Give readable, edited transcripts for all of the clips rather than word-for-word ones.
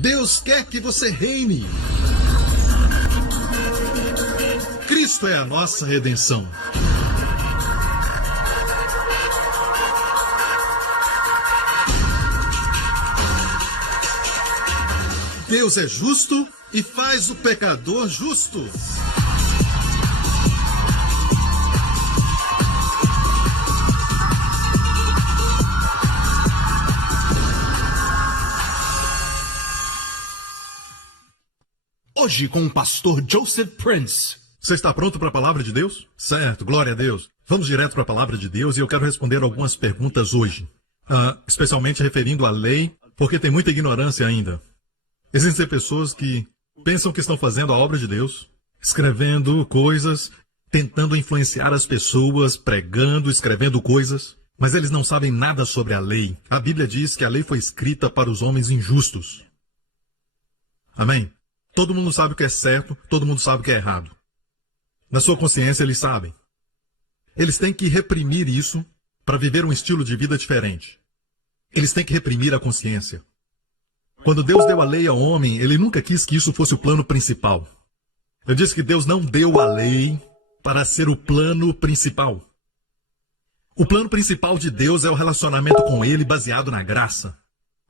Deus quer que você reine. Cristo é a nossa redenção. Deus é justo e faz o pecador justo. Hoje com o pastor Joseph Prince. Você está pronto para a palavra de Deus? Certo, glória a Deus. Vamos direto para a palavra de Deus e eu quero responder algumas perguntas hoje. Especialmente referindo à lei, porque tem muita ignorância ainda. Existem pessoas que pensam que estão fazendo a obra de Deus, escrevendo coisas, tentando influenciar as pessoas, pregando, escrevendo coisas, mas eles não sabem nada sobre a lei. A Bíblia diz que a lei foi escrita para os homens injustos. Amém? Todo mundo sabe o que é certo, todo mundo sabe o que é errado. Na sua consciência eles sabem. Eles têm que reprimir isso para viver um estilo de vida diferente. Eles têm que reprimir a consciência. Quando Deus deu a lei ao homem, ele nunca quis que isso fosse o plano principal. Eu disse que Deus não deu a lei para ser o plano principal. O plano principal de Deus é o relacionamento com ele baseado na graça.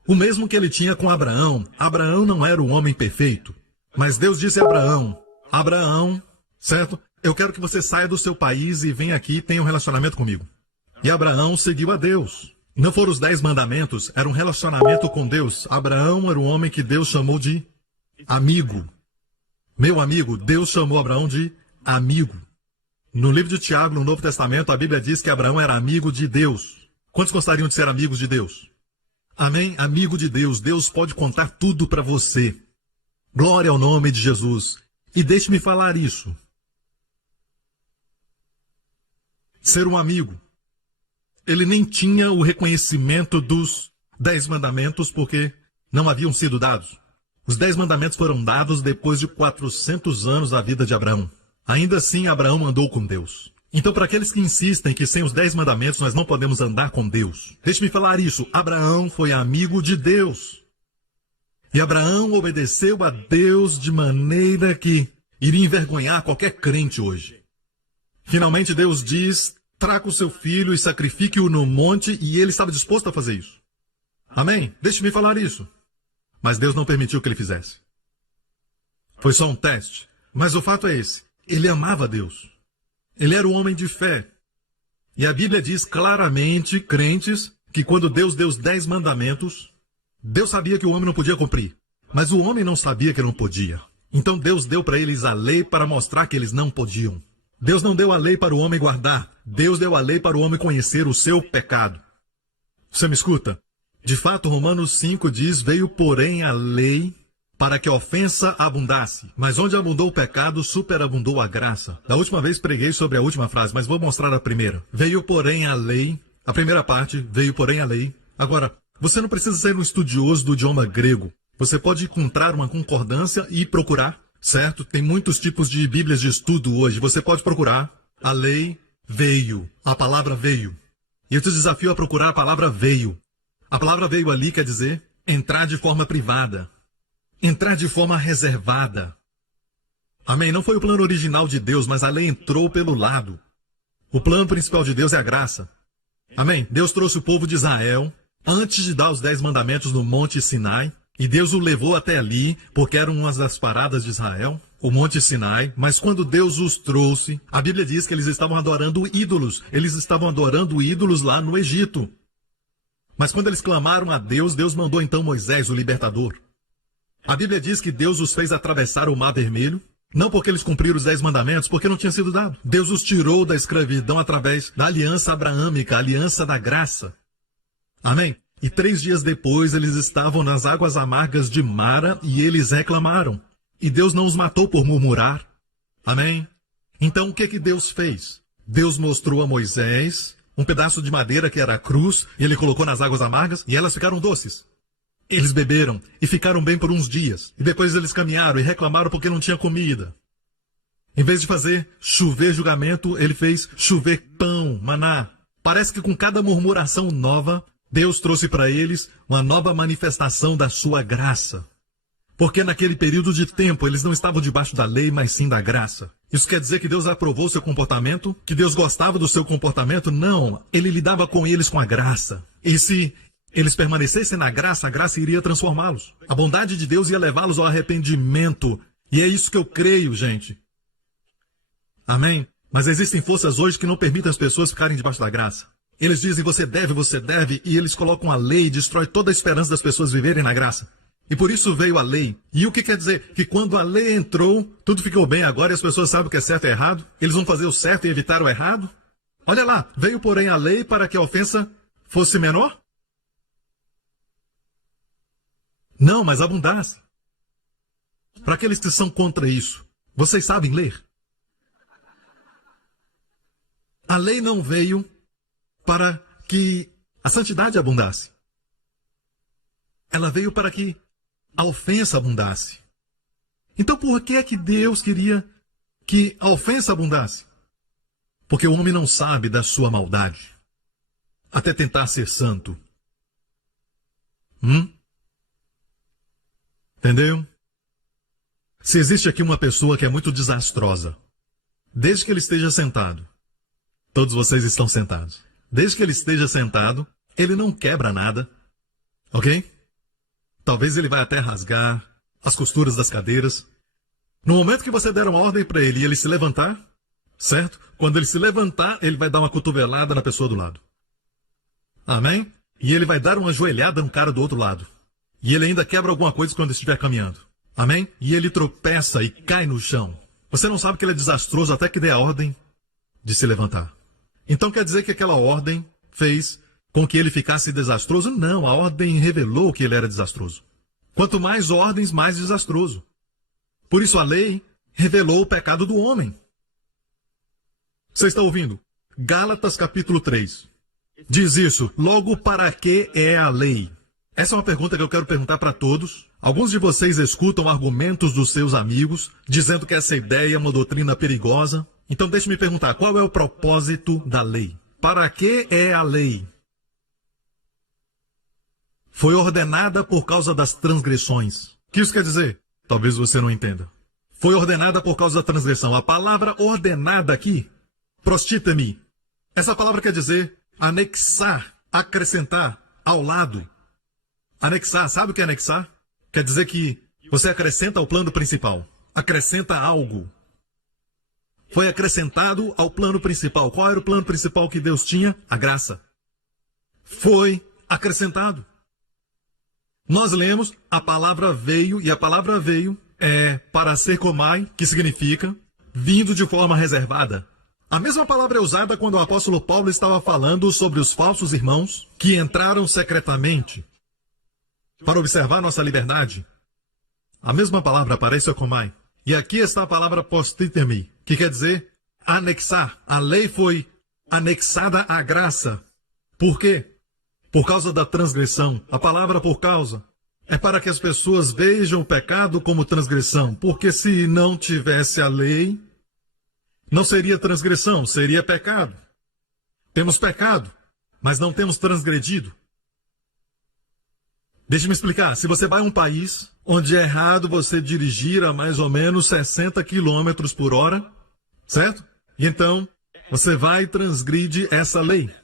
O mesmo que ele tinha com Abraão. Abraão não era o homem perfeito. Mas Deus disse a Abraão, Abraão, certo? Eu quero que você saia do seu país e venha aqui e tenha um relacionamento comigo. E Abraão seguiu a Deus. Não foram os 10 mandamentos, era um relacionamento com Deus. Abraão era um homem que Deus chamou de amigo. Meu amigo, Deus chamou Abraão de amigo. No livro de Tiago, no Novo Testamento, a Bíblia diz que Abraão era amigo de Deus. Quantos gostariam de ser amigos de Deus? Amém? Amigo de Deus. Deus pode contar tudo para você. Glória ao nome de Jesus. E deixe-me falar isso. Ser um amigo. Ele nem tinha o reconhecimento dos 10 mandamentos porque não haviam sido dados. Os 10 mandamentos foram dados depois de 400 anos da vida de Abraão. Ainda assim, Abraão andou com Deus. Então, para aqueles que insistem que sem os 10 mandamentos nós não podemos andar com Deus, deixe-me falar isso. Abraão foi amigo de Deus. E Abraão obedeceu a Deus de maneira que iria envergonhar qualquer crente hoje. Finalmente Deus diz, traga o seu filho e sacrifique-o no monte, e ele estava disposto a fazer isso. Amém? Deixe-me falar isso. Mas Deus não permitiu que ele fizesse. Foi só um teste. Mas o fato é esse. Ele amava Deus. Ele era um homem de fé. E a Bíblia diz claramente, crentes, que quando Deus deu os 10 mandamentos, Deus sabia que o homem não podia cumprir, mas o homem não sabia que não podia. Então Deus deu para eles a lei para mostrar que eles não podiam. Deus não deu a lei para o homem guardar. Deus deu a lei para o homem conhecer o seu pecado. Você me escuta? De fato, Romanos 5 diz, veio porém a lei para que a ofensa abundasse. Mas onde abundou o pecado, superabundou a graça. Da última vez preguei sobre a última frase, mas vou mostrar a primeira. Veio porém a lei, a primeira parte, veio porém a lei. Agora, você não precisa ser um estudioso do idioma grego. Você pode encontrar uma concordância e procurar, certo? Tem muitos tipos de bíblias de estudo hoje. Você pode procurar. A lei veio. A palavra veio. E eu te desafio a procurar a palavra veio. A palavra veio ali quer dizer entrar de forma privada. Entrar de forma reservada. Amém? Não foi o plano original de Deus, mas a lei entrou pelo lado. O plano principal de Deus é a graça. Amém? Deus trouxe o povo de Israel antes de dar os 10 mandamentos no Monte Sinai, e Deus o levou até ali, porque era uma das paradas de Israel, o Monte Sinai. Mas quando Deus os trouxe, a Bíblia diz que eles estavam adorando ídolos. Eles estavam adorando ídolos lá no Egito. Mas quando eles clamaram a Deus, Deus mandou então Moisés, o libertador. A Bíblia diz que Deus os fez atravessar o Mar Vermelho, não porque eles cumpriram os 10 mandamentos, porque não tinha sido dado. Deus os tirou da escravidão através da aliança abraâmica, a aliança da graça. Amém? E 3 dias depois eles estavam nas águas amargas de Mara e eles reclamaram. E Deus não os matou por murmurar. Amém? Então o que Deus fez? Deus mostrou a Moisés um pedaço de madeira que era a cruz, e ele colocou nas águas amargas e elas ficaram doces. Eles beberam e ficaram bem por uns dias. E depois eles caminharam e reclamaram porque não tinha comida. Em vez de fazer chover julgamento, ele fez chover pão, maná. Parece que com cada murmuração nova, Deus trouxe para eles uma nova manifestação da sua graça. Porque naquele período de tempo eles não estavam debaixo da lei, mas sim da graça. Isso quer dizer que Deus aprovou seu comportamento? Que Deus gostava do seu comportamento? Não. Ele lidava com eles com a graça. E se eles permanecessem na graça, a graça iria transformá-los. A bondade de Deus ia levá-los ao arrependimento. E é isso que eu creio, gente. Amém? Mas existem forças hoje que não permitem as pessoas ficarem debaixo da graça. Eles dizem você deve, e eles colocam a lei e destrói toda a esperança das pessoas viverem na graça. E por isso veio a lei. E o que quer dizer? Que quando a lei entrou, tudo ficou bem agora e as pessoas sabem o que é certo e errado? Eles vão fazer o certo e evitar o errado? Olha lá, veio porém a lei para que a ofensa fosse menor? Não, mas abundasse. Para aqueles que são contra isso, vocês sabem ler? A lei não veio para que a santidade abundasse. Ela veio para que a ofensa abundasse. Então por que é que Deus queria que a ofensa abundasse? Porque o homem não sabe da sua maldade, até tentar ser santo. Entendeu? Se existe aqui uma pessoa que é muito desastrosa, desde que ele esteja sentado, todos vocês estão sentados, desde que ele esteja sentado, ele não quebra nada, ok? Talvez ele vai até rasgar as costuras das cadeiras. No momento que você der uma ordem para ele e ele se levantar, certo? Quando ele se levantar, ele vai dar uma cotovelada na pessoa do lado. Amém? E ele vai dar uma joelhada no cara do outro lado. E ele ainda quebra alguma coisa quando estiver caminhando. Amém? E ele tropeça e cai no chão. Você não sabe que ele é desastroso até que dê a ordem de se levantar. Então quer dizer que aquela ordem fez com que ele ficasse desastroso? Não, a ordem revelou que ele era desastroso. Quanto mais ordens, mais desastroso. Por isso a lei revelou o pecado do homem. Você está ouvindo? Gálatas capítulo 3. Diz isso. Logo, para que é a lei? Essa é uma pergunta que eu quero perguntar para todos. Alguns de vocês escutam argumentos dos seus amigos, dizendo que essa ideia é uma doutrina perigosa. Então deixe-me perguntar, qual é o propósito da lei? Para que é a lei? Foi ordenada por causa das transgressões. O que isso quer dizer? Talvez você não entenda. Foi ordenada por causa da transgressão. A palavra ordenada aqui, prostita-me. Essa palavra quer dizer anexar, acrescentar, ao lado. Anexar, sabe o que é anexar? Quer dizer que você acrescenta ao plano principal. Acrescenta algo. Foi acrescentado ao plano principal. Qual era o plano principal que Deus tinha? A graça. Foi acrescentado. Nós lemos, a palavra veio, e a palavra veio é paracercomai, que significa vindo de forma reservada. A mesma palavra é usada quando o apóstolo Paulo estava falando sobre os falsos irmãos que entraram secretamente para observar nossa liberdade. A mesma palavra, paracerkomai. E aqui está a palavra postitemi, que quer dizer anexar. A lei foi anexada à graça. Por quê? Por causa da transgressão. A palavra por causa é para que as pessoas vejam o pecado como transgressão. Porque se não tivesse a lei, não seria transgressão, seria pecado. Temos pecado, mas não temos transgredido. Deixe-me explicar. Se você vai a um país onde é errado você dirigir a mais ou menos 60 km por hora, certo? E então, você vai e transgride essa lei.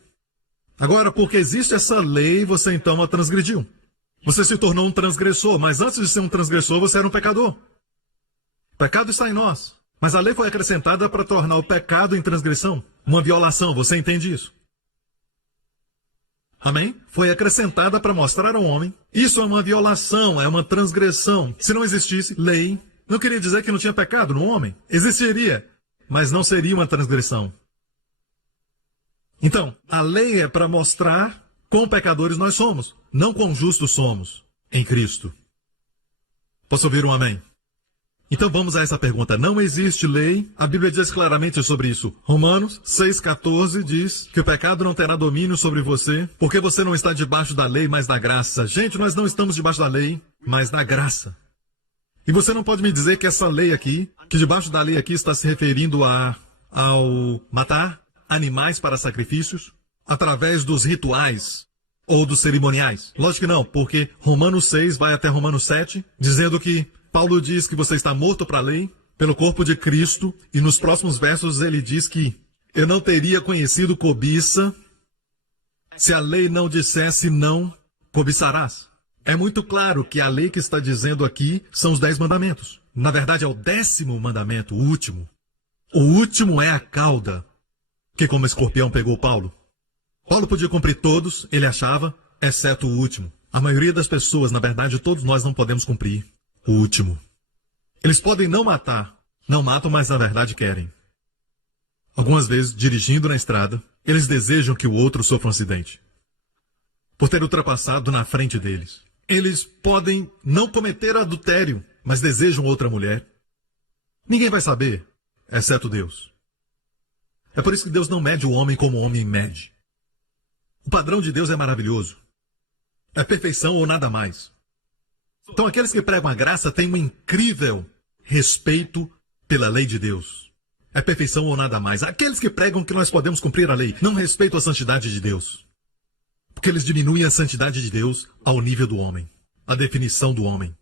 Agora, porque existe essa lei, você então a transgrediu. Você se tornou um transgressor, mas antes de ser um transgressor, você era um pecador. O pecado está em nós. Mas a lei foi acrescentada para tornar o pecado em transgressão. Uma violação, você entende isso? Amém? Foi acrescentada para mostrar ao homem. Isso é uma violação, é uma transgressão. Se não existisse lei, não queria dizer que não tinha pecado no homem. Existiria, mas não seria uma transgressão. Então, a lei é para mostrar quão pecadores nós somos, não quão justos somos em Cristo. Posso ouvir um amém? Então vamos a essa pergunta. Não existe lei? A Bíblia diz claramente sobre isso. Romanos 6,14 diz que o pecado não terá domínio sobre você, porque você não está debaixo da lei, mas da graça. Gente, nós não estamos debaixo da lei, mas da graça. E você não pode me dizer que essa lei aqui, que debaixo da lei aqui está se referindo ao matar animais para sacrifícios, através dos rituais ou dos cerimoniais? Lógico que não, porque Romanos 6 vai até Romanos 7, dizendo que Paulo diz que você está morto para a lei, pelo corpo de Cristo, e nos próximos versos ele diz que eu não teria conhecido cobiça se a lei não dissesse não cobiçarás. É muito claro que a lei que está dizendo aqui são os 10 mandamentos. Na verdade é o 10º mandamento, o último. O último é a cauda, que como escorpião pegou Paulo. Paulo podia cumprir todos, ele achava, exceto o último. A maioria das pessoas, na verdade todos nós não podemos cumprir o último. Eles podem não matar, não matam, mas na verdade querem. Algumas vezes, dirigindo na estrada, eles desejam que o outro sofra um acidente, por ter ultrapassado na frente deles. Eles podem não cometer adultério, mas desejam outra mulher. Ninguém vai saber, exceto Deus. É por isso que Deus não mede o homem como o homem mede. O padrão de Deus é maravilhoso. É perfeição ou nada mais. Então aqueles que pregam a graça têm um incrível respeito pela lei de Deus. É perfeição ou nada mais. Aqueles que pregam que nós podemos cumprir a lei não respeitam a santidade de Deus. Porque eles diminuem a santidade de Deus ao nível do homem. A definição do homem.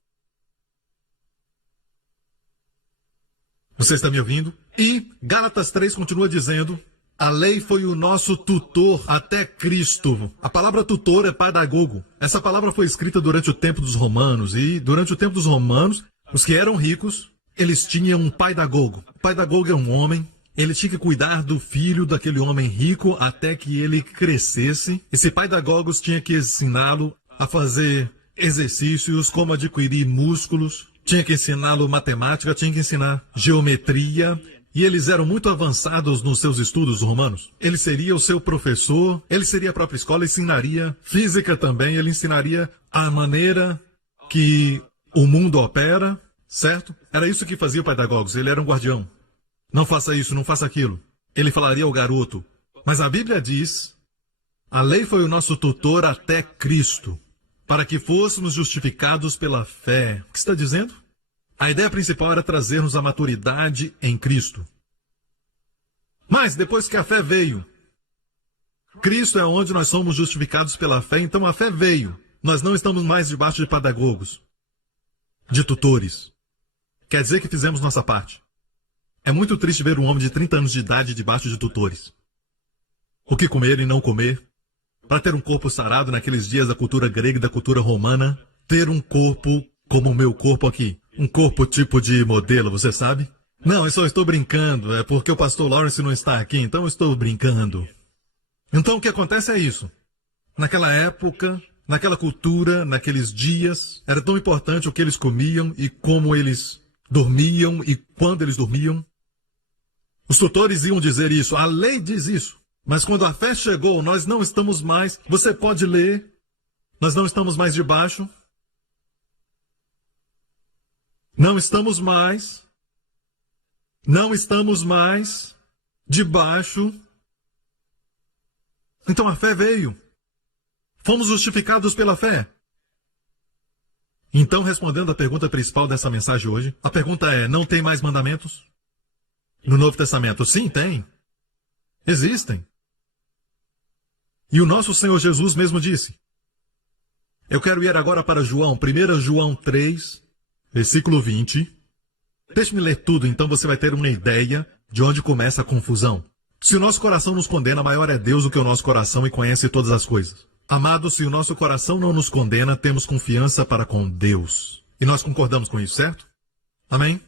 Você está me ouvindo? E Gálatas 3 continua dizendo: a lei foi o nosso tutor até Cristo. A palavra tutor é pedagogo. Essa palavra foi escrita durante o tempo dos romanos. E durante o tempo dos romanos, os que eram ricos, eles tinham um pedagogo. O pedagogo é um homem. Ele tinha que cuidar do filho daquele homem rico até que ele crescesse. Esse pedagogo tinha que ensiná-lo a fazer exercícios, como adquirir músculos. Tinha que ensiná-lo matemática, tinha que ensinar geometria. E eles eram muito avançados nos seus estudos romanos. Ele seria o seu professor, ele seria a própria escola, ensinaria física também, ele ensinaria a maneira que o mundo opera, certo? Era isso que fazia o pedagogo, ele era um guardião. Não faça isso, não faça aquilo. Ele falaria ao garoto. Mas a Bíblia diz, a lei foi o nosso tutor até Cristo, para que fôssemos justificados pela fé. O que está dizendo? A ideia principal era trazer-nos a maturidade em Cristo. Mas depois que a fé veio, Cristo é onde nós somos justificados pela fé, então a fé veio. Nós não estamos mais debaixo de pedagogos, de tutores. Quer dizer que fizemos nossa parte. É muito triste ver um homem de 30 anos de idade debaixo de tutores. O que comer e não comer, para ter um corpo sarado naqueles dias da cultura grega e da cultura romana, ter um corpo como o meu corpo aqui. Um corpo tipo de modelo, você sabe? Não, eu só estou brincando. É porque o pastor Lawrence não está aqui, então eu estou brincando. Então o que acontece é isso. Naquela época, naquela cultura, naqueles dias, era tão importante o que eles comiam e como eles dormiam e quando eles dormiam. Os tutores iam dizer isso, a lei diz isso. Mas quando a fé chegou, nós não estamos mais, você pode ler, nós não estamos mais debaixo. Não estamos mais debaixo. Então a fé veio. Fomos justificados pela fé. Então, respondendo à pergunta principal dessa mensagem hoje, a pergunta é, não tem mais mandamentos? No Novo Testamento, sim, tem. Existem. E o nosso Senhor Jesus mesmo disse. Eu quero ir agora para João, 1 João 3, versículo 20. Deixe-me ler tudo, então você vai ter uma ideia de onde começa a confusão. Se o nosso coração nos condena, maior é Deus do que o nosso coração e conhece todas as coisas. Amados, se o nosso coração não nos condena, temos confiança para com Deus. E nós concordamos com isso, certo? Amém?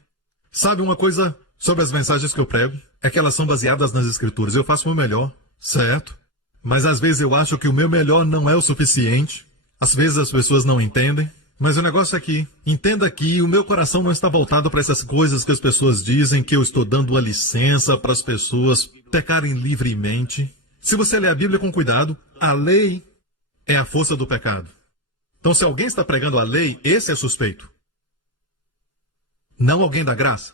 Sabe uma coisa sobre as mensagens que eu prego? É que elas são baseadas nas Escrituras. Eu faço o meu melhor, certo? Mas às vezes eu acho que o meu melhor não é o suficiente. Às vezes as pessoas não entendem. Mas o negócio é que, entenda que o meu coração não está voltado para essas coisas que as pessoas dizem, que eu estou dando uma licença para as pessoas pecarem livremente. Se você ler a Bíblia com cuidado, a lei é a força do pecado. Então, se alguém está pregando a lei, esse é suspeito. Não alguém da graça.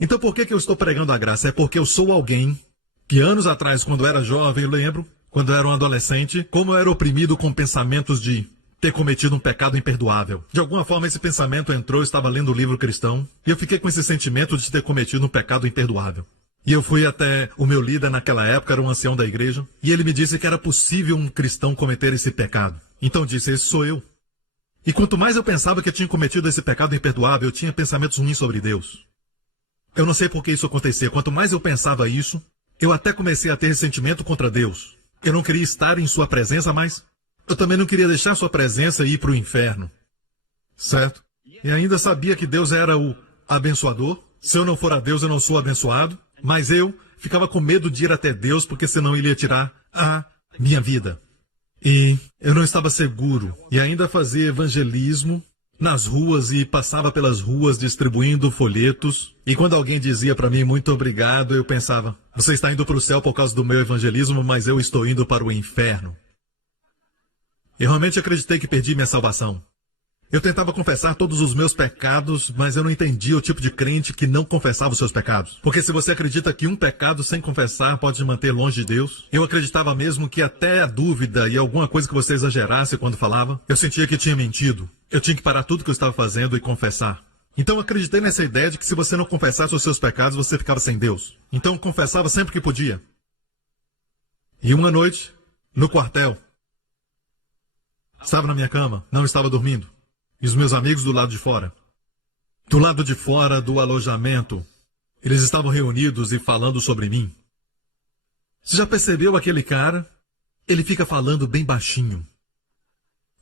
Então, por que eu estou pregando a graça? É porque eu sou alguém que anos atrás, quando era jovem, eu lembro, quando eu era um adolescente, como eu era oprimido com pensamentos de ter cometido um pecado imperdoável. De alguma forma, esse pensamento entrou, eu estava lendo o livro cristão, e eu fiquei com esse sentimento de ter cometido um pecado imperdoável. E eu fui até o meu líder naquela época, era um ancião da igreja, e ele me disse que era possível um cristão cometer esse pecado. Então disse, esse sou eu. E quanto mais eu pensava que eu tinha cometido esse pecado imperdoável, eu tinha pensamentos ruins sobre Deus. Eu não sei por que isso acontecia. Quanto mais eu pensava isso, eu até comecei a ter ressentimento contra Deus. Eu não queria estar em sua presença, mas eu também não queria deixar sua presença e ir para o inferno. Certo? E ainda sabia que Deus era o abençoador. Se eu não for a Deus, eu não sou abençoado. Mas eu ficava com medo de ir até Deus, porque senão ele ia tirar a minha vida. E eu não estava seguro. E ainda fazia evangelismo nas ruas e passava pelas ruas distribuindo folhetos. E quando alguém dizia para mim, muito obrigado, eu pensava, você está indo para o céu por causa do meu evangelismo, mas eu estou indo para o inferno. Eu realmente acreditei que perdi minha salvação. Eu tentava confessar todos os meus pecados, mas eu não entendia o tipo de crente que não confessava os seus pecados. Porque se você acredita que um pecado sem confessar pode te manter longe de Deus, eu acreditava mesmo que até a dúvida e alguma coisa que você exagerasse quando falava, eu sentia que tinha mentido. Eu tinha que parar tudo que eu estava fazendo e confessar. Então eu acreditei nessa ideia de que se você não confessasse os seus pecados, você ficava sem Deus. Então eu confessava sempre que podia. E uma noite, no quartel, estava na minha cama, não estava dormindo. E os meus amigos do lado de fora. Do lado de fora do alojamento, eles estavam reunidos e falando sobre mim. Você já percebeu aquele cara? Ele fica falando bem baixinho.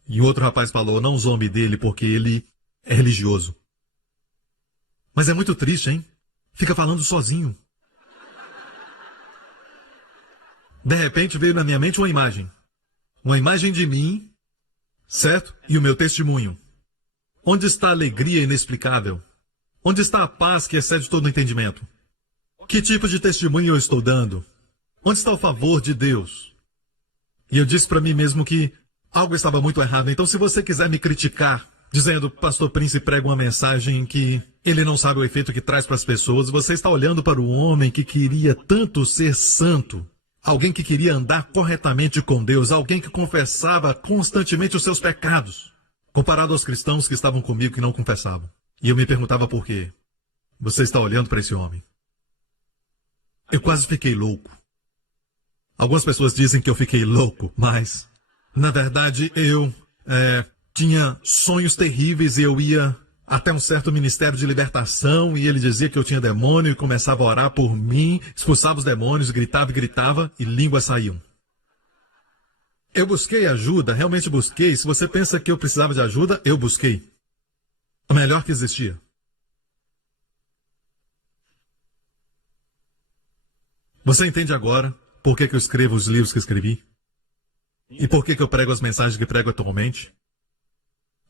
E outro rapaz falou, não zombe dele porque ele é religioso. Mas é muito triste, hein? Fica falando sozinho. De repente veio na minha mente uma imagem. Uma imagem de mim, certo? E o meu testemunho. Onde está a alegria inexplicável? Onde está a paz que excede todo o entendimento? Que tipo de testemunho eu estou dando? Onde está o favor de Deus? E eu disse para mim mesmo que algo estava muito errado. Então, se você quiser me criticar, dizendo, Pastor Prince prega uma mensagem que ele não sabe o efeito que traz para as pessoas, você está olhando para o homem que queria tanto ser santo, alguém que queria andar corretamente com Deus, alguém que confessava constantemente os seus pecados, comparado aos cristãos que estavam comigo que não confessavam. E eu me perguntava por quê. Você está olhando para esse homem. Eu quase fiquei louco. Algumas pessoas dizem que eu fiquei louco, mas, na verdade, eu tinha sonhos terríveis e eu ia até um certo ministério de libertação e ele dizia que eu tinha demônio e começava a orar por mim, expulsava os demônios, gritava e gritava e línguas saíam. Eu busquei ajuda, realmente busquei. Se você pensa que eu precisava de ajuda, eu busquei. A melhor que existia. Você entende agora por que eu escrevo os livros que escrevi? E por que eu prego as mensagens que prego atualmente?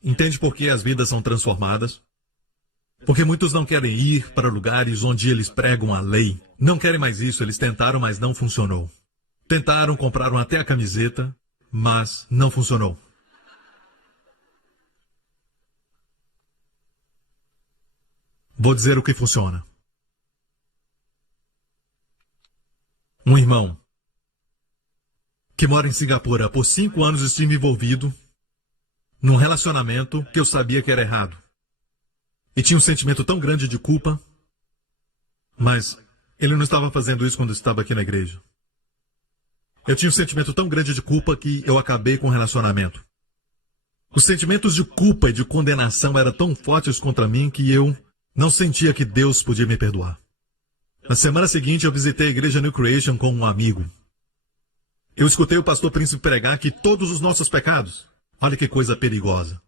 Entende por que as vidas são transformadas? Porque muitos não querem ir para lugares onde eles pregam a lei. Não querem mais isso, eles tentaram, mas não funcionou. Tentaram, compraram até a camiseta, mas não funcionou. Vou dizer o que funciona. Um irmão que mora em Singapura, por 5 anos estive envolvido num relacionamento que eu sabia que era errado. E tinha um sentimento tão grande de culpa, mas ele não estava fazendo isso quando estava aqui na igreja. Eu tinha um sentimento tão grande de culpa que eu acabei com o relacionamento. Os sentimentos de culpa e de condenação eram tão fortes contra mim que eu não sentia que Deus podia me perdoar. Na semana seguinte, eu visitei a igreja New Creation com um amigo. Eu escutei o pastor Príncipe pregar que todos os nossos pecados, olha que coisa perigosa.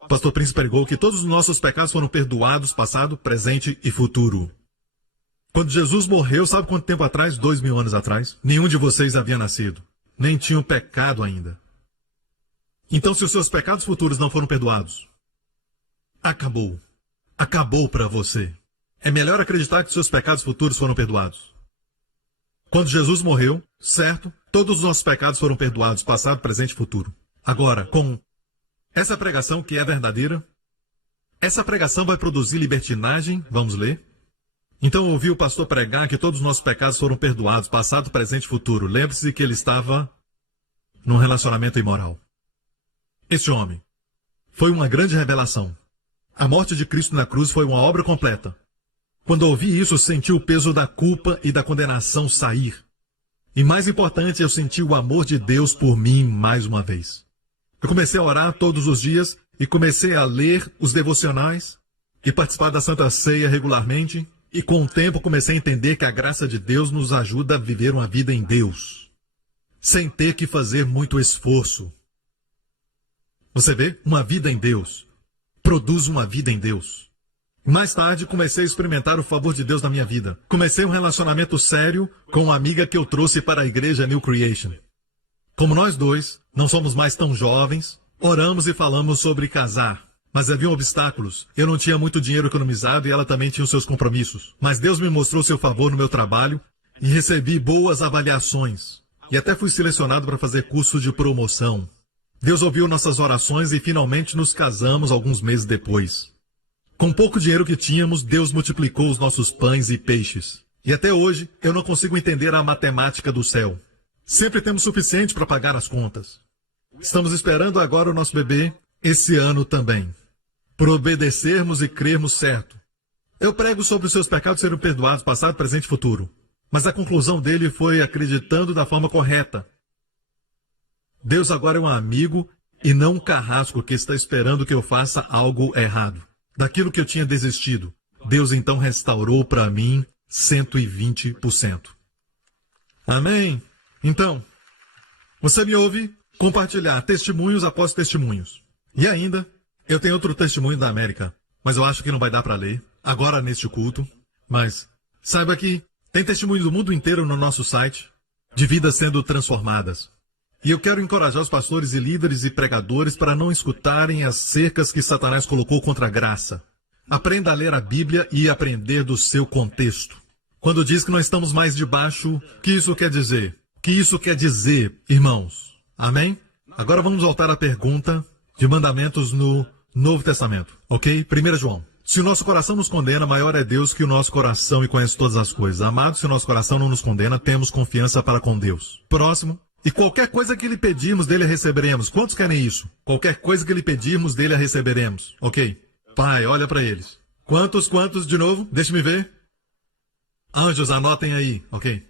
O pastor Príncipe pregou que todos os nossos pecados foram perdoados, passado, presente e futuro. Quando Jesus morreu, sabe quanto tempo atrás? 2000 anos atrás. Nenhum de vocês havia nascido. Nem tinham pecado ainda. Então, se os seus pecados futuros não foram perdoados, acabou. Acabou para você. É melhor acreditar que seus pecados futuros foram perdoados. Quando Jesus morreu, certo, todos os nossos pecados foram perdoados, passado, presente e futuro. Agora, com essa pregação que é verdadeira, essa pregação vai produzir libertinagem, vamos ler. Então eu ouvi o pastor pregar que todos os nossos pecados foram perdoados, passado, presente e futuro. Lembre-se que ele estava num relacionamento imoral. Este homem foi uma grande revelação. A morte de Cristo na cruz foi uma obra completa. Quando ouvi isso, senti o peso da culpa e da condenação sair. E mais importante, eu senti o amor de Deus por mim mais uma vez. Eu comecei a orar todos os dias e comecei a ler os devocionais e participar da Santa Ceia regularmente. E com o tempo comecei a entender que a graça de Deus nos ajuda a viver uma vida em Deus, sem ter que fazer muito esforço. Você vê? Uma vida em Deus produz uma vida em Deus. Mais tarde, comecei a experimentar o favor de Deus na minha vida. Comecei um relacionamento sério com uma amiga que eu trouxe para a igreja New Creation. Como nós dois não somos mais tão jovens, oramos e falamos sobre casar. Mas haviam obstáculos. Eu não tinha muito dinheiro economizado e ela também tinha os seus compromissos. Mas Deus me mostrou seu favor no meu trabalho e recebi boas avaliações. E até fui selecionado para fazer curso de promoção. Deus ouviu nossas orações e finalmente nos casamos alguns meses depois. Com pouco dinheiro que tínhamos, Deus multiplicou os nossos pães e peixes. E até hoje, eu não consigo entender a matemática do céu. Sempre temos suficiente para pagar as contas. Estamos esperando agora o nosso bebê, esse ano também. Por obedecermos e crermos certo. Eu prego sobre os seus pecados serem perdoados, passado, presente e futuro. Mas a conclusão dele foi acreditando da forma correta. Deus agora é um amigo e não um carrasco que está esperando que eu faça algo errado. Daquilo que eu tinha desistido, Deus então restaurou para mim 120%. Amém? Então, você me ouve compartilhar testemunhos após testemunhos. E ainda, eu tenho outro testemunho da América, mas eu acho que não vai dar para ler agora neste culto. Mas saiba que tem testemunho do mundo inteiro no nosso site, de vidas sendo transformadas. E eu quero encorajar os pastores e líderes e pregadores para não escutarem as cercas que Satanás colocou contra a graça. Aprenda a ler a Bíblia e aprender do seu contexto. Quando diz que nós estamos mais debaixo, o que isso quer dizer? O que isso quer dizer, irmãos? Amém? Agora vamos voltar à pergunta de mandamentos no Novo Testamento, ok? 1 João. Se o nosso coração nos condena, maior é Deus que o nosso coração e conhece todas as coisas. Amados, se o nosso coração não nos condena, temos confiança para com Deus. Próximo. E qualquer coisa que lhe pedirmos, dele a receberemos. Quantos querem isso? Qualquer coisa que lhe pedirmos, dele a receberemos. Ok? Pai, olha para eles. Quantos, de novo? Deixe-me ver. Anjos, anotem aí. Ok?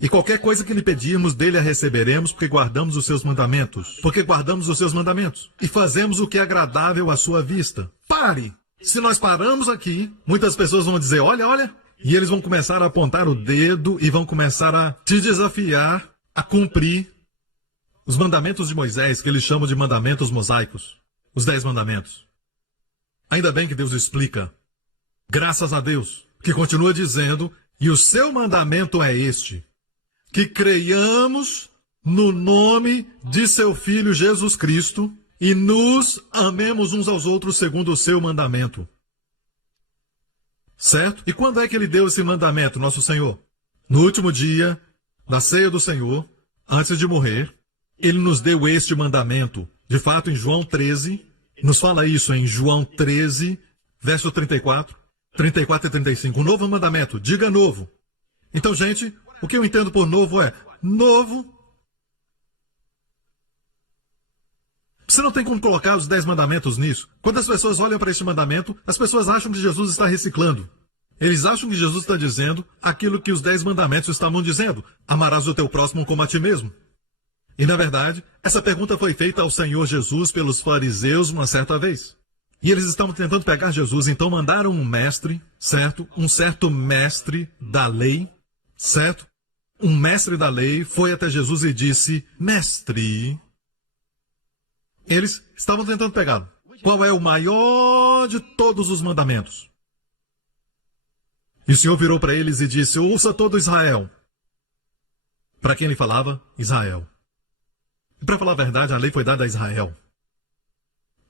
E qualquer coisa que lhe pedirmos, dele a receberemos, porque guardamos os seus mandamentos. Porque guardamos os seus mandamentos. E fazemos o que é agradável à sua vista. Pare! Se nós paramos aqui, muitas pessoas vão dizer, olha. E eles vão começar a apontar o dedo e vão começar a te desafiar a cumprir os mandamentos de Moisés, que eles chamam de mandamentos mosaicos. Os 10 mandamentos. Ainda bem que Deus explica. Graças a Deus. Que continua dizendo, e o seu mandamento é este. Que creiamos no nome de seu Filho Jesus Cristo e nos amemos uns aos outros segundo o seu mandamento. Certo? E quando é que ele deu esse mandamento, nosso Senhor? No último dia da ceia do Senhor, antes de morrer, ele nos deu este mandamento. De fato, em João 13, nos fala isso em João 13, verso 34 e 35. Um novo mandamento. Diga novo. Então, gente, o que eu entendo por novo é novo. Você não tem como colocar os 10 mandamentos nisso. Quando as pessoas olham para este mandamento, as pessoas acham que Jesus está reciclando. Eles acham que Jesus está dizendo aquilo que os 10 mandamentos estavam dizendo. Amarás o teu próximo como a ti mesmo. E, na verdade, essa pergunta foi feita ao Senhor Jesus pelos fariseus uma certa vez. E eles estavam tentando pegar Jesus, então mandaram um mestre, certo? Um certo mestre da lei, certo? Um mestre da lei foi até Jesus e disse, mestre... Eles estavam tentando pegá-lo. Qual é o maior de todos os mandamentos? E o Senhor virou para eles e disse, ouça todo Israel. Para quem ele falava? Israel. E para falar a verdade, a lei foi dada a Israel.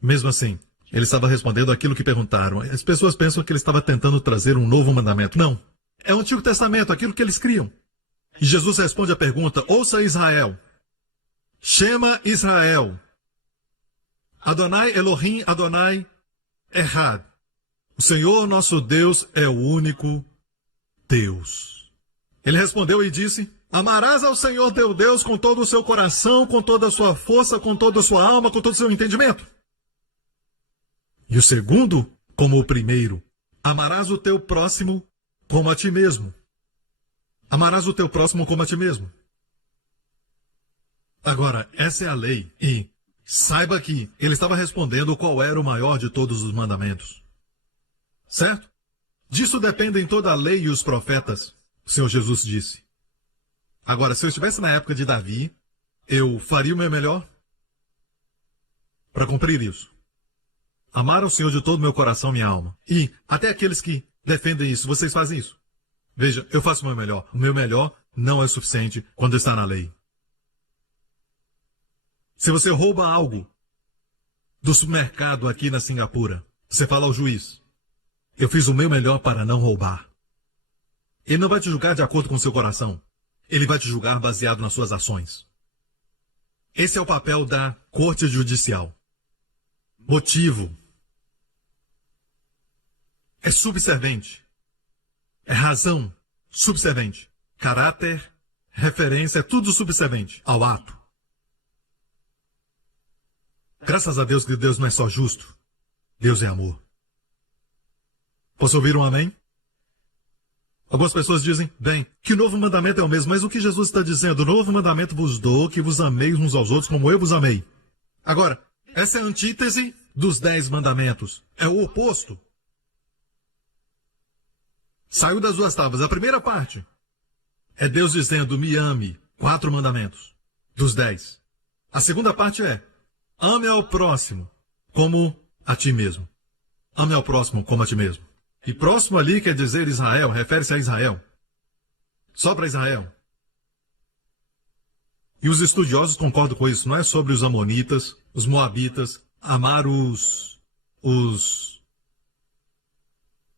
Mesmo assim, ele estava respondendo aquilo que perguntaram. As pessoas pensam que ele estava tentando trazer um novo mandamento. Não. É o Antigo Testamento, aquilo que eles criam. E Jesus responde a pergunta, ouça Israel. Shema Israel. Adonai Elohim, Adonai Echad. O Senhor nosso Deus é o único Deus. Ele respondeu e disse, amarás ao Senhor teu Deus com todo o seu coração, com toda a sua força, com toda a sua alma, com todo o seu entendimento. E o segundo como o primeiro. Amarás o teu próximo como a ti mesmo. Amarás o teu próximo como a ti mesmo. Agora, essa é a lei. E saiba que ele estava respondendo qual era o maior de todos os mandamentos. Certo? Disso dependem toda a lei e os profetas, o Senhor Jesus disse. Agora, se eu estivesse na época de Davi, eu faria o meu melhor para cumprir isso. Amar ao Senhor de todo o meu coração e minha alma. E até aqueles que defendem isso, vocês fazem isso. Veja, eu faço o meu melhor. O meu melhor não é suficiente quando está na lei. Se você rouba algo do supermercado aqui na Singapura, você fala ao juiz, eu fiz o meu melhor para não roubar. Ele não vai te julgar de acordo com o seu coração. Ele vai te julgar baseado nas suas ações. Esse é o papel da corte judicial. Motivo. É subservente. É razão. Subservente. Caráter, referência, é tudo subservente ao ato. Graças a Deus que Deus não é só justo. Deus é amor. Posso ouvir um amém? Algumas pessoas dizem, bem, que o novo mandamento é o mesmo, mas o que Jesus está dizendo? O novo mandamento vos dou, que vos ameis uns aos outros como eu vos amei. Agora, essa é a antítese dos 10 mandamentos. É o oposto. Saiu das 2 tábuas. A primeira parte é Deus dizendo, me ame. 4 mandamentos dos 10. A segunda parte é, ame ao próximo como a ti mesmo. Ame ao próximo como a ti mesmo. E próximo ali quer dizer Israel, refere-se a Israel. Só para Israel. E os estudiosos concordam com isso. Não é sobre os amonitas, os moabitas, amar os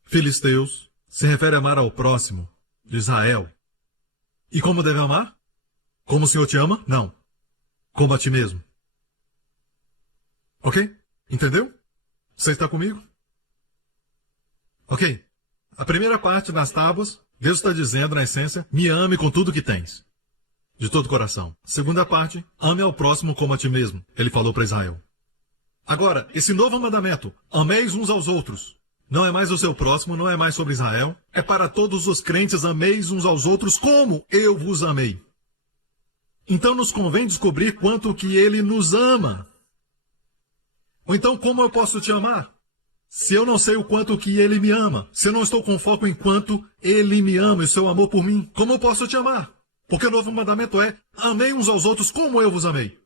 filisteus. Se refere a amar ao próximo de Israel. E como deve amar? Como o Senhor te ama? Não. Como a ti mesmo. Ok? Entendeu? Você está comigo? Ok. A primeira parte das tábuas, Deus está dizendo, na essência, me ame com tudo que tens. De todo o coração. Segunda parte, ame ao próximo como a ti mesmo. Ele falou para Israel. Agora, esse novo mandamento, ameis uns aos outros. Não é mais o seu próximo, não é mais sobre Israel. É para todos os crentes, ameis uns aos outros como eu vos amei. Então nos convém descobrir quanto que ele nos ama. Ou então, como eu posso te amar? Se eu não sei o quanto que ele me ama, se eu não estou com foco em quanto ele me ama e o seu amor por mim, como eu posso te amar? Porque o novo mandamento é, amei uns aos outros como eu vos amei.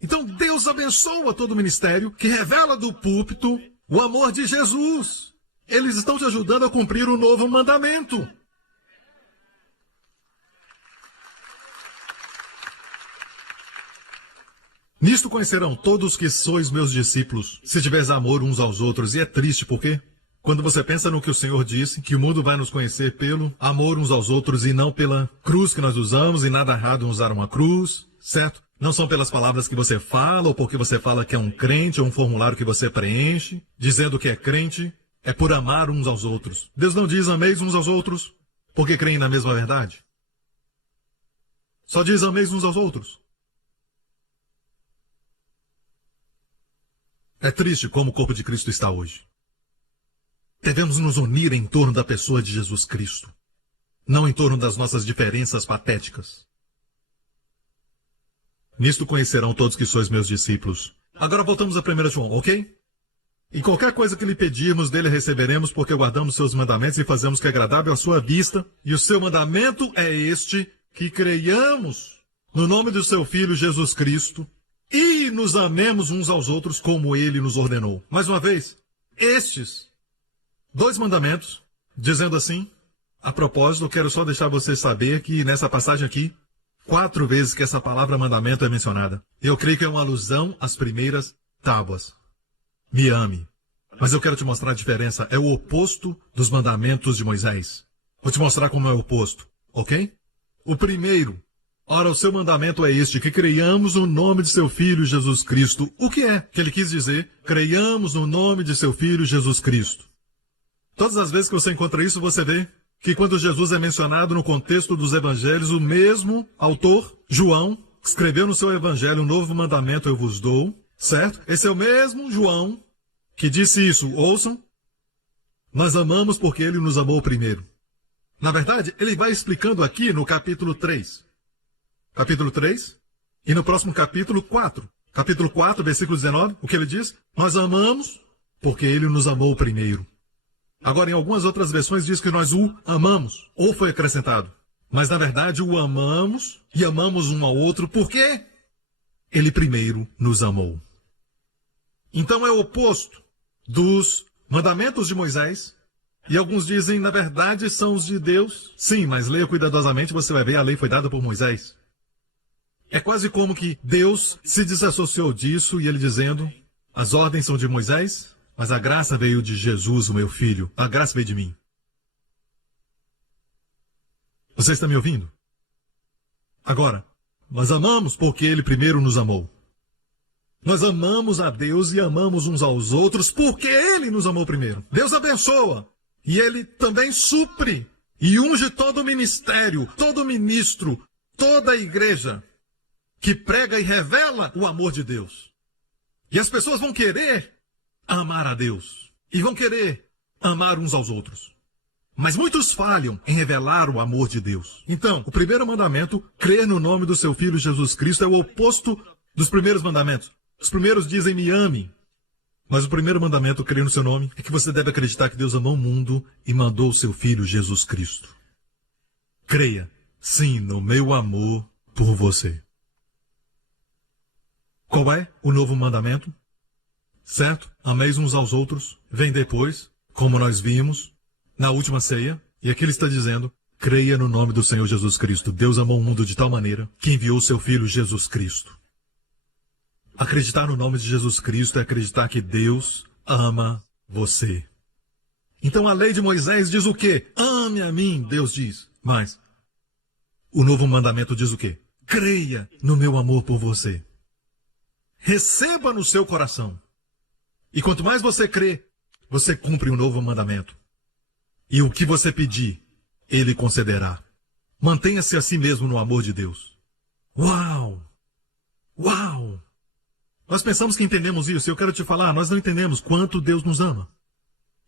Então Deus abençoa todo o ministério que revela do púlpito o amor de Jesus. Eles estão te ajudando a cumprir o novo mandamento. Nisto conhecerão todos que sois meus discípulos, se tiveres amor uns aos outros. E é triste, porque quando você pensa no que o Senhor disse, que o mundo vai nos conhecer pelo amor uns aos outros e não pela cruz que nós usamos, e nada errado em usar uma cruz, certo? Não são pelas palavras que você fala, ou porque você fala que é um crente, ou um formulário que você preenche, dizendo que é crente, é por amar uns aos outros. Deus não diz ameis uns aos outros, porque creem na mesma verdade. Só diz ameis uns aos outros. É triste como o corpo de Cristo está hoje. Devemos nos unir em torno da pessoa de Jesus Cristo, não em torno das nossas diferenças patéticas. Nisto conhecerão todos que sois meus discípulos. Agora voltamos a 1 João, ok? E qualquer coisa que lhe pedirmos dele receberemos, porque guardamos seus mandamentos e fazemos o que é agradável à sua vista. E o seu mandamento é este, que creiamos no nome do seu Filho Jesus Cristo e nos amemos uns aos outros como ele nos ordenou. Mais uma vez, estes 2 mandamentos, dizendo assim, a propósito, eu quero só deixar você saber que nessa passagem aqui, 4 vezes que essa palavra mandamento é mencionada. Eu creio que é uma alusão às primeiras tábuas. Me ame. Mas eu quero te mostrar a diferença. É o oposto dos mandamentos de Moisés. Vou te mostrar como é o oposto, ok? O primeiro, ora, o seu mandamento é este, que creiamos no nome de seu Filho Jesus Cristo. O que é que ele quis dizer? Creiamos no nome de seu Filho Jesus Cristo. Todas as vezes que você encontra isso, você vê que quando Jesus é mencionado no contexto dos evangelhos, o mesmo autor, João, escreveu no seu evangelho, um novo mandamento eu vos dou, certo? Esse é o mesmo João que disse isso. Ouçam, Nós amamos porque ele nos amou primeiro. Na verdade, ele vai explicando aqui no capítulo 3. Capítulo 3 e no próximo capítulo 4. Capítulo 4, versículo 19, o que ele diz? Nós amamos porque ele nos amou primeiro. Agora, em algumas outras versões diz que nós o amamos, ou foi acrescentado. Mas, na verdade, o amamos e amamos um ao outro porque ele primeiro nos amou. Então, é o oposto dos mandamentos de Moisés. E alguns dizem, na verdade, são os de Deus. Sim, mas leia cuidadosamente, você vai ver, a lei foi dada por Moisés. É quase como que Deus se desassociou disso e ele dizendo, as ordens são de Moisés, mas a graça veio de Jesus, o meu filho. A graça veio de mim. Você está me ouvindo? Agora, nós amamos porque ele primeiro nos amou. Nós amamos a Deus e amamos uns aos outros porque ele nos amou primeiro. Deus abençoa e ele também supre e unge todo o ministério, todo ministro, toda a igreja que prega e revela o amor de Deus. E as pessoas vão querer amar a Deus e vão querer amar uns aos outros. Mas muitos falham em revelar o amor de Deus. Então, o primeiro mandamento, crer no nome do seu Filho Jesus Cristo, é o oposto dos primeiros mandamentos. Os primeiros dizem, me ame. Mas o primeiro mandamento, crer no seu nome, é que você deve acreditar que Deus amou o mundo e mandou o seu Filho Jesus Cristo. Creia, sim, no meu amor por você. Qual é o novo mandamento? Certo? Ameis uns aos outros. Vem depois, como nós vimos na última ceia. E aqui ele está dizendo, creia no nome do Senhor Jesus Cristo. Deus amou o mundo de tal maneira que enviou o seu Filho Jesus Cristo. Acreditar no nome de Jesus Cristo é acreditar que Deus ama você. Então a lei de Moisés diz o quê? Ame a mim, Deus diz. Mas o novo mandamento diz o quê? Creia no meu amor por você. Receba no seu coração. E quanto mais você crê, você cumpre um novo mandamento. E o que você pedir, ele concederá. Mantenha-se a si mesmo no amor de Deus. Uau! Uau! Nós pensamos que entendemos isso, e eu quero te falar, nós não entendemos quanto Deus nos ama.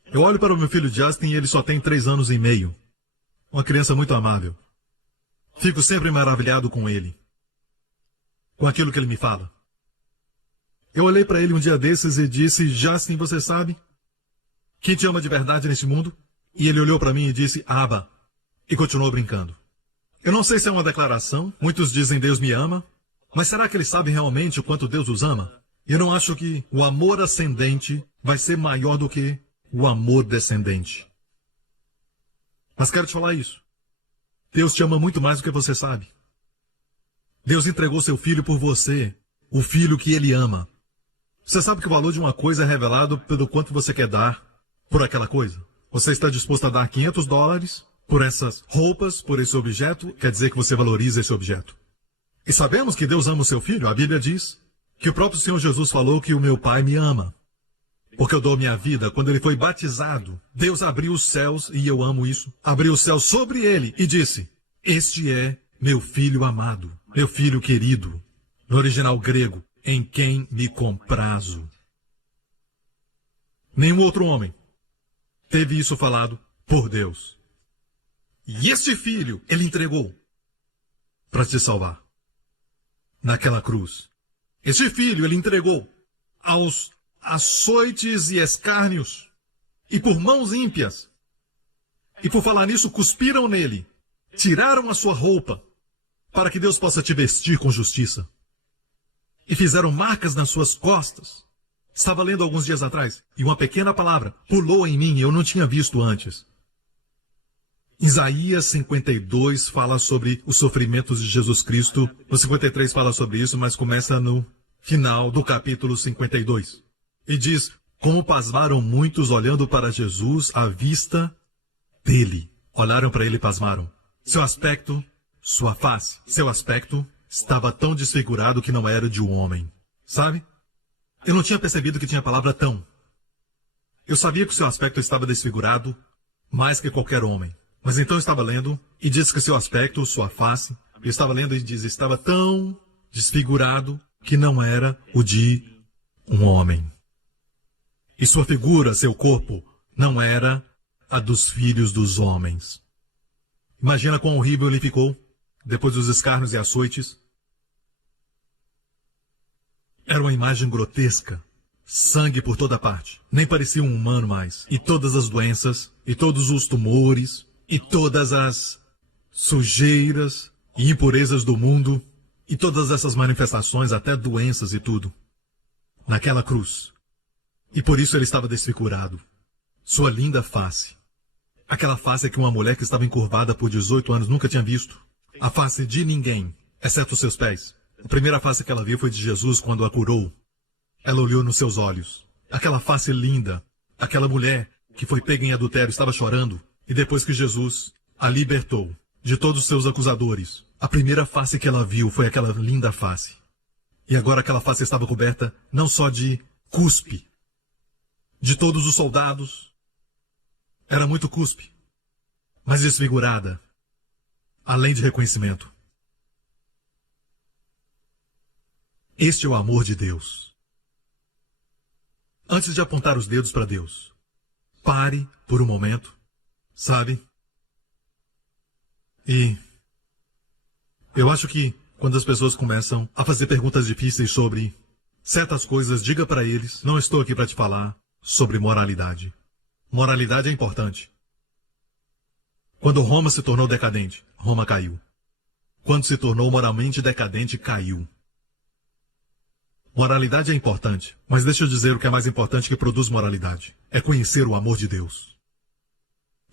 Eu olho para o meu filho Justin e ele só tem 3 anos e meio. Uma criança muito amável. Fico sempre maravilhado com ele. Com aquilo que ele me fala. Eu olhei para ele um dia desses e disse, Justin, você sabe quem te ama de verdade neste mundo? E ele olhou para mim e disse, Abba. E continuou brincando. Eu não sei se é uma declaração, muitos dizem Deus me ama. Mas será que eles sabem realmente o quanto Deus os ama? Eu não acho que o amor ascendente vai ser maior do que o amor descendente. Mas quero te falar isso. Deus te ama muito mais do que você sabe. Deus entregou seu filho por você, o filho que ele ama. Você sabe que o valor de uma coisa é revelado pelo quanto você quer dar por aquela coisa? Você está disposto a dar $500 por essas roupas, por esse objeto? Quer dizer que você valoriza esse objeto. E sabemos que Deus ama o seu filho. A Bíblia diz que o próprio Senhor Jesus falou que o meu Pai me ama. Porque eu dou minha vida. Quando ele foi batizado, Deus abriu os céus, e eu amo isso, abriu os céus sobre ele e disse, este é meu filho amado, meu filho querido. No original grego, em quem me comprazo. Nenhum outro homem teve isso falado por Deus. E este filho ele entregou para te salvar. Naquela cruz. Este filho ele entregou aos açoites e escárnios, e por mãos ímpias. E por falar nisso, cuspiram nele, tiraram a sua roupa, para que Deus possa te vestir com justiça. E fizeram marcas nas suas costas. Estava lendo alguns dias atrás, e uma pequena palavra pulou em mim, eu não tinha visto antes. Isaías 52 fala sobre os sofrimentos de Jesus Cristo. No 53 fala sobre isso, mas começa no final do capítulo 52. E diz, como pasmaram muitos olhando para Jesus à vista dele. Olharam para ele e pasmaram. Seu aspecto, sua face, seu aspecto estava tão desfigurado que não era de um homem. Sabe? Eu não tinha percebido que tinha a palavra tão. Eu sabia que seu aspecto estava desfigurado mais que qualquer homem. Mas então eu estava lendo e diz que seu aspecto, sua face, eu estava lendo e diz, estava tão desfigurado que não era o de um homem. E sua figura, seu corpo, não era a dos filhos dos homens. Imagina quão horrível ele ficou, depois dos escárnios e açoites. Era uma imagem grotesca. Sangue por toda parte. Nem parecia um humano mais. E todas as doenças, e todos os tumores, e todas as sujeiras e impurezas do mundo, e todas essas manifestações, até doenças e tudo, naquela cruz. E por isso ele estava desfigurado. Sua linda face. Aquela face que uma mulher que estava encurvada por 18 anos nunca tinha visto. A face de ninguém, exceto os seus pés. A primeira face que ela viu foi de Jesus quando a curou. Ela olhou nos seus olhos. Aquela face linda, aquela mulher que foi pega em adultério estava chorando. E depois que Jesus a libertou de todos os seus acusadores, a primeira face que ela viu foi aquela linda face. E agora aquela face estava coberta não só de cuspe, de todos os soldados. Era muito cuspe, mas desfigurada, além de reconhecimento. Este é o amor de Deus. Antes de apontar os dedos para Deus, pare por um momento, sabe? E eu acho que quando as pessoas começam a fazer perguntas difíceis sobre certas coisas, diga para eles, não estou aqui para te falar sobre moralidade. Moralidade é importante. Quando Roma se tornou decadente, Roma caiu. Quando se tornou moralmente decadente, caiu. Moralidade é importante, mas deixa eu dizer o que é mais importante que produz moralidade. É conhecer o amor de Deus.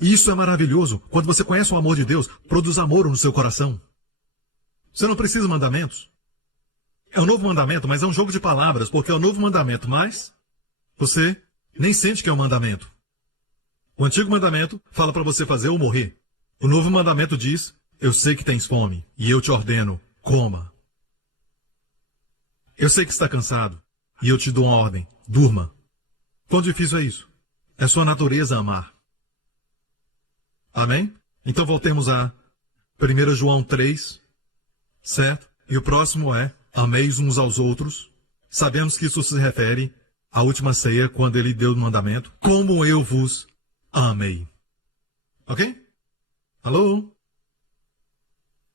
E isso é maravilhoso. Quando você conhece o amor de Deus, produz amor no seu coração. Você não precisa de mandamentos. É um novo mandamento, mas é um jogo de palavras, porque é um novo mandamento, mas você nem sente que é um mandamento. O antigo mandamento fala para você fazer ou morrer. O novo mandamento diz, eu sei que tens fome, e eu te ordeno, coma. Eu sei que está cansado, e eu te dou uma ordem, durma. Quão difícil é isso? É sua natureza amar. Amém? Então voltemos a 1 João 3, certo? E o próximo é, ameis uns aos outros. Sabemos que isso se refere à última ceia, quando ele deu o mandamento, como eu vos amei. Ok? Alô?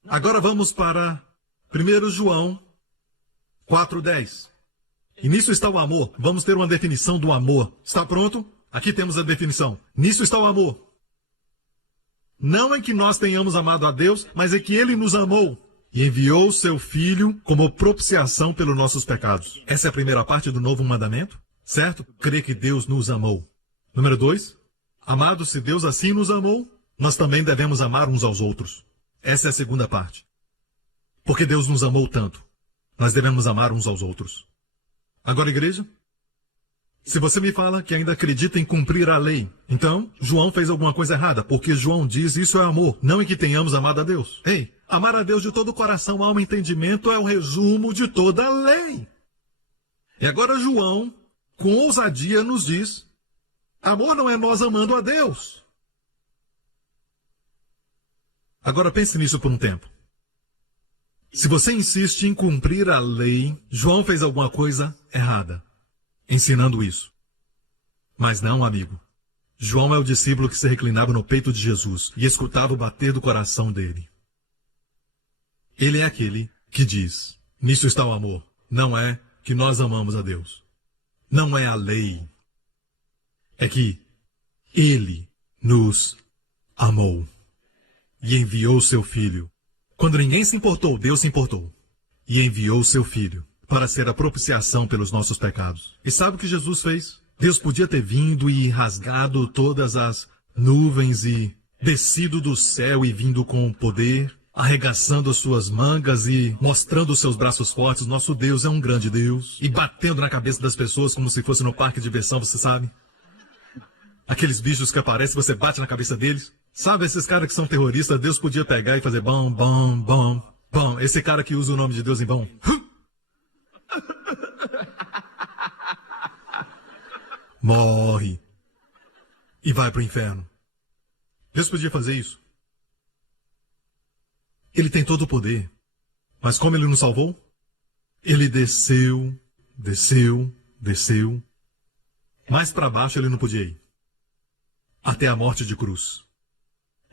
Agora vamos para 1 João 4:10. E nisso está o amor. Vamos ter uma definição do amor. Está pronto? Aqui temos a definição. Nisso está o amor. Não é que nós tenhamos amado a Deus, mas é que Ele nos amou e enviou seu Filho como propiciação pelos nossos pecados. Essa é a primeira parte do novo mandamento, certo? Crer que Deus nos amou. Número 2. Amados, se Deus assim nos amou, nós também devemos amar uns aos outros. Essa é a segunda parte. Porque Deus nos amou tanto. Nós devemos amar uns aos outros. Agora, igreja, se você me fala que ainda acredita em cumprir a lei, então João fez alguma coisa errada, porque João diz isso é amor, não em que tenhamos amado a Deus. Ei, amar a Deus de todo o coração, alma e entendimento é o resumo de toda a lei. E agora João, com ousadia, nos diz, amor não é nós amando a Deus. Agora pense nisso por um tempo. Se você insiste em cumprir a lei, João fez alguma coisa errada, ensinando isso. Mas não, amigo. João é o discípulo que se reclinava no peito de Jesus e escutava o bater do coração dele. Ele é aquele que diz, nisso está o amor. Não é que nós amamos a Deus. Não é a lei. É que Ele nos amou e enviou seu Filho. Quando ninguém se importou, Deus se importou e enviou seu Filho para ser a propiciação pelos nossos pecados. E sabe o que Jesus fez? Deus podia ter vindo e rasgado todas as nuvens e descido do céu e vindo com poder, arregaçando as suas mangas e mostrando os seus braços fortes. Nosso Deus é um grande Deus. E batendo na cabeça das pessoas como se fosse no parque de diversão, você sabe? Aqueles bichos que aparecem, você bate na cabeça deles. Sabe, esses caras que são terroristas, Deus podia pegar e fazer bom, bom, bom, bom. Esse cara que usa o nome de Deus em vão. Morre. E vai para o inferno. Deus podia fazer isso. Ele tem todo o poder. Mas como ele nos salvou? Ele desceu, desceu, desceu. Mais para baixo ele não podia ir. até a morte de cruz.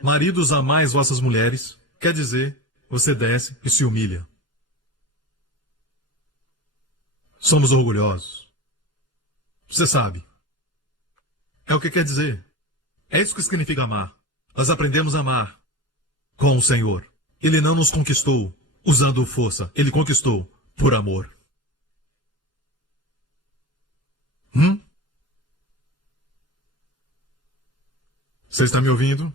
Maridos, amais vossas mulheres, quer dizer, você desce e se humilha. Somos orgulhosos. Você sabe. É o que quer dizer. É isso que significa amar. Nós aprendemos a amar com o Senhor. Ele não nos conquistou usando força. Ele conquistou por amor. Você está me ouvindo?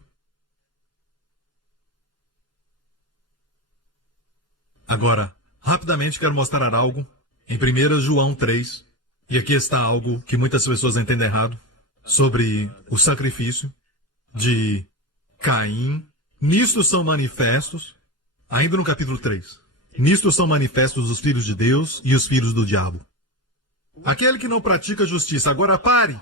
Agora, rapidamente quero mostrar algo em 1 João 3. E aqui está algo que muitas pessoas entendem errado sobre o sacrifício de Caim. Nisto são manifestos, ainda no capítulo 3, nisto são manifestos os filhos de Deus e os filhos do diabo. Aquele que não pratica justiça. Agora pare!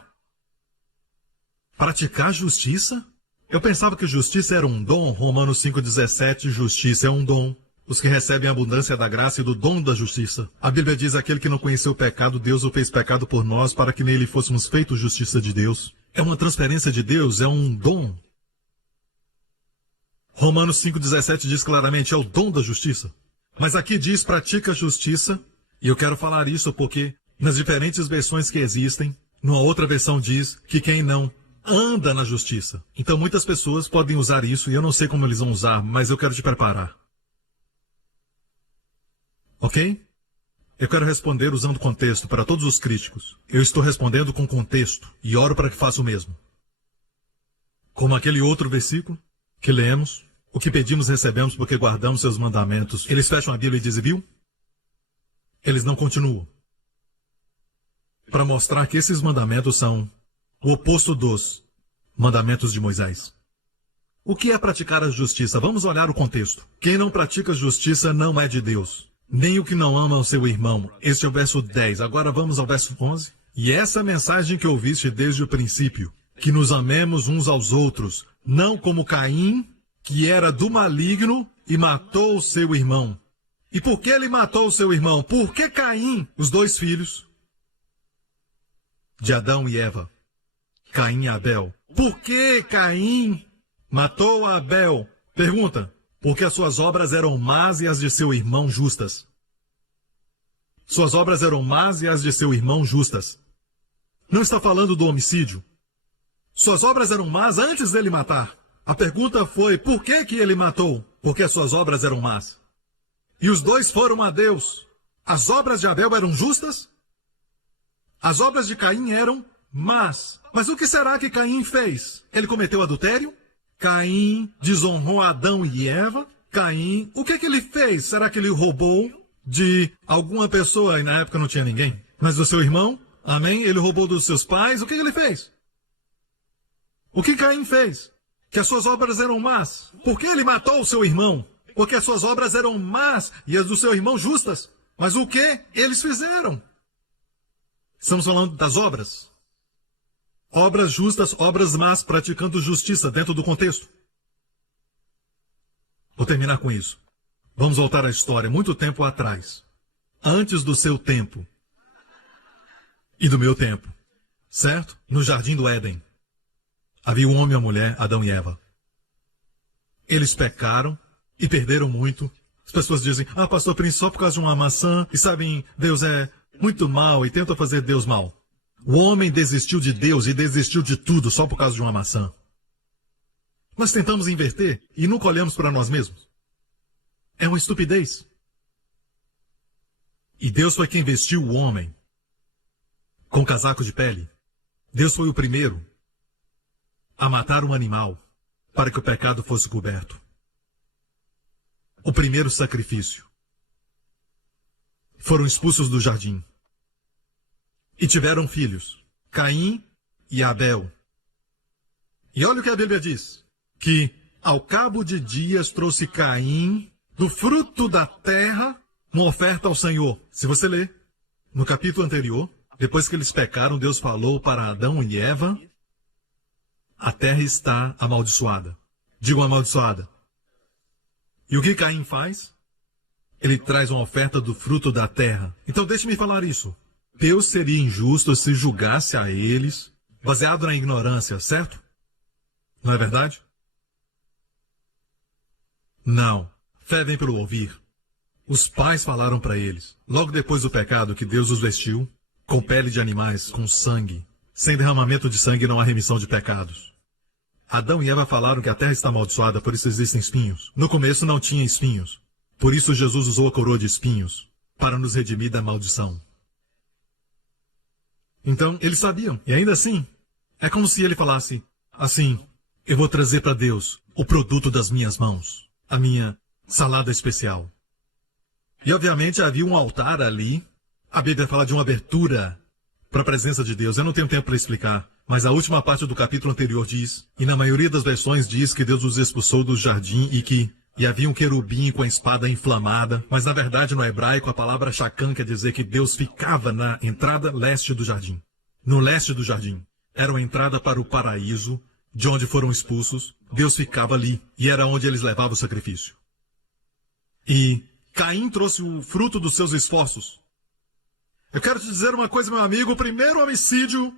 Praticar justiça? Eu pensava que justiça era um dom. Romanos 5,17, justiça é um dom. Os que recebem a abundância da graça e do dom da justiça. A Bíblia diz: aquele que não conheceu o pecado, Deus o fez pecado por nós, para que nele fôssemos feitos justiça de Deus. É uma transferência de Deus, é um dom. Romanos 5,17 diz claramente, é o dom da justiça. Mas aqui diz, pratica a justiça, e eu quero falar isso porque, nas diferentes versões que existem, numa outra versão diz que quem não anda na justiça. Então muitas pessoas podem usar isso, e eu não sei como eles vão usar, mas eu quero te preparar. Ok? Eu quero responder usando contexto para todos os críticos. Eu estou respondendo com contexto e oro para que faça o mesmo. Como aquele outro versículo que lemos, o que pedimos recebemos porque guardamos seus mandamentos. Eles fecham a Bíblia e dizem, viu? Eles não continuam. Para mostrar que esses mandamentos são o oposto dos mandamentos de Moisés. O que é praticar a justiça? Vamos olhar o contexto. Quem não pratica justiça não é de Deus. Nem o que não ama o seu irmão. Este é o verso 10. Agora vamos ao verso 11. E essa mensagem que ouviste desde o princípio, que nos amemos uns aos outros, não como Caim, que era do maligno e matou o seu irmão. E por que ele matou o seu irmão? Por que Caim, os dois filhos de Adão e Eva, Caim e Abel? Por que Caim matou Abel? Pergunta. Porque as suas obras eram más e as de seu irmão justas. Suas obras eram más e as de seu irmão justas. Não está falando do homicídio. Suas obras eram más antes dele matar. A pergunta foi, por que que ele matou? Porque as suas obras eram más. E os dois foram a Deus. As obras de Abel eram justas? As obras de Caim eram más. Mas o que será que Caim fez? Ele cometeu adultério? Caim desonrou Adão e Eva. Caim, o que ele fez? Será que ele roubou de alguma pessoa? E na época não tinha ninguém. Mas do seu irmão? Amém? Ele roubou dos seus pais? O que ele fez? O que Caim fez? Que as suas obras eram más. Por que ele matou o seu irmão? Porque as suas obras eram más e as do seu irmão justas. Mas o que eles fizeram? Estamos falando das obras. Obras justas, obras más, praticando justiça dentro do contexto. Vou terminar com isso. Vamos voltar à história, muito tempo atrás. Antes do seu tempo. E do meu tempo. Certo? No jardim do Éden. Havia um homem e uma mulher, Adão e Eva. Eles pecaram e perderam muito. As pessoas dizem, pastor Prince, só por causa de uma maçã. E sabem, Deus é muito mau e tenta fazer Deus mal. O homem desistiu de Deus e desistiu de tudo só por causa de uma maçã. Nós tentamos inverter e nunca olhamos para nós mesmos. É uma estupidez. E Deus foi quem vestiu o homem com casaco de pele. Deus foi o primeiro a matar um animal para que o pecado fosse coberto. O primeiro sacrifício. Foram expulsos do jardim. E tiveram filhos, Caim e Abel. E olha o que a Bíblia diz, que ao cabo de dias trouxe Caim do fruto da terra uma oferta ao Senhor. Se você ler no capítulo anterior, depois que eles pecaram, Deus falou para Adão e Eva, a terra está amaldiçoada. Digo amaldiçoada. E o que Caim faz? Ele traz uma oferta do fruto da terra. Então deixe-me falar isso. Deus seria injusto se julgasse a eles, baseado na ignorância, certo? Não é verdade? Não. Fé vem pelo ouvir. Os pais falaram para eles, logo depois do pecado, que Deus os vestiu com pele de animais, com sangue. Sem derramamento de sangue não há remissão de pecados. Adão e Eva falaram que a terra está amaldiçoada, por isso existem espinhos. No começo não tinha espinhos. Por isso Jesus usou a coroa de espinhos, para nos redimir da maldição. Então, eles sabiam. E ainda assim, é como se ele falasse, assim, eu vou trazer para Deus o produto das minhas mãos, a minha salada especial. E obviamente havia um altar ali. A Bíblia fala de uma abertura para a presença de Deus. Eu não tenho tempo para explicar, mas a última parte do capítulo anterior diz, e na maioria das versões diz que Deus os expulsou do jardim e havia um querubim com a espada inflamada, mas na verdade no hebraico a palavra Shacã quer dizer que Deus ficava na entrada leste do jardim. No leste do jardim. Era uma entrada para o paraíso, de onde foram expulsos. Deus ficava ali, e era onde eles levavam o sacrifício. E Caim trouxe o fruto dos seus esforços. Eu quero te dizer uma coisa, meu amigo, o primeiro homicídio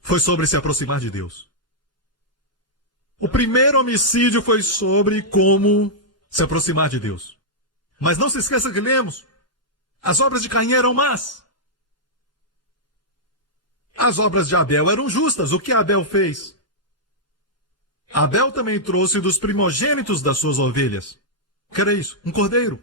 foi sobre se aproximar de Deus. O primeiro homicídio foi sobre como se aproximar de Deus. Mas não se esqueça que lemos, as obras de Caim eram más. As obras de Abel eram justas. O que Abel fez? Abel também trouxe dos primogênitos das suas ovelhas. O que era isso? Um cordeiro.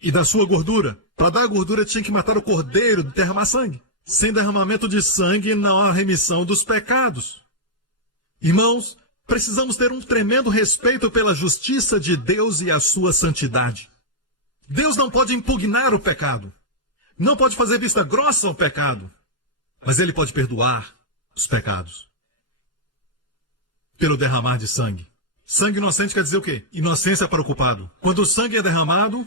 E da sua gordura. Para dar a gordura tinha que matar o cordeiro, derramar sangue. Sem derramamento de sangue não há remissão dos pecados. Irmãos, precisamos ter um tremendo respeito pela justiça de Deus e a sua santidade. Deus não pode impugnar o pecado. Não pode fazer vista grossa ao pecado. Mas ele pode perdoar os pecados. Pelo derramar de sangue. Sangue inocente quer dizer o quê? Inocência para o culpado. Quando o sangue é derramado,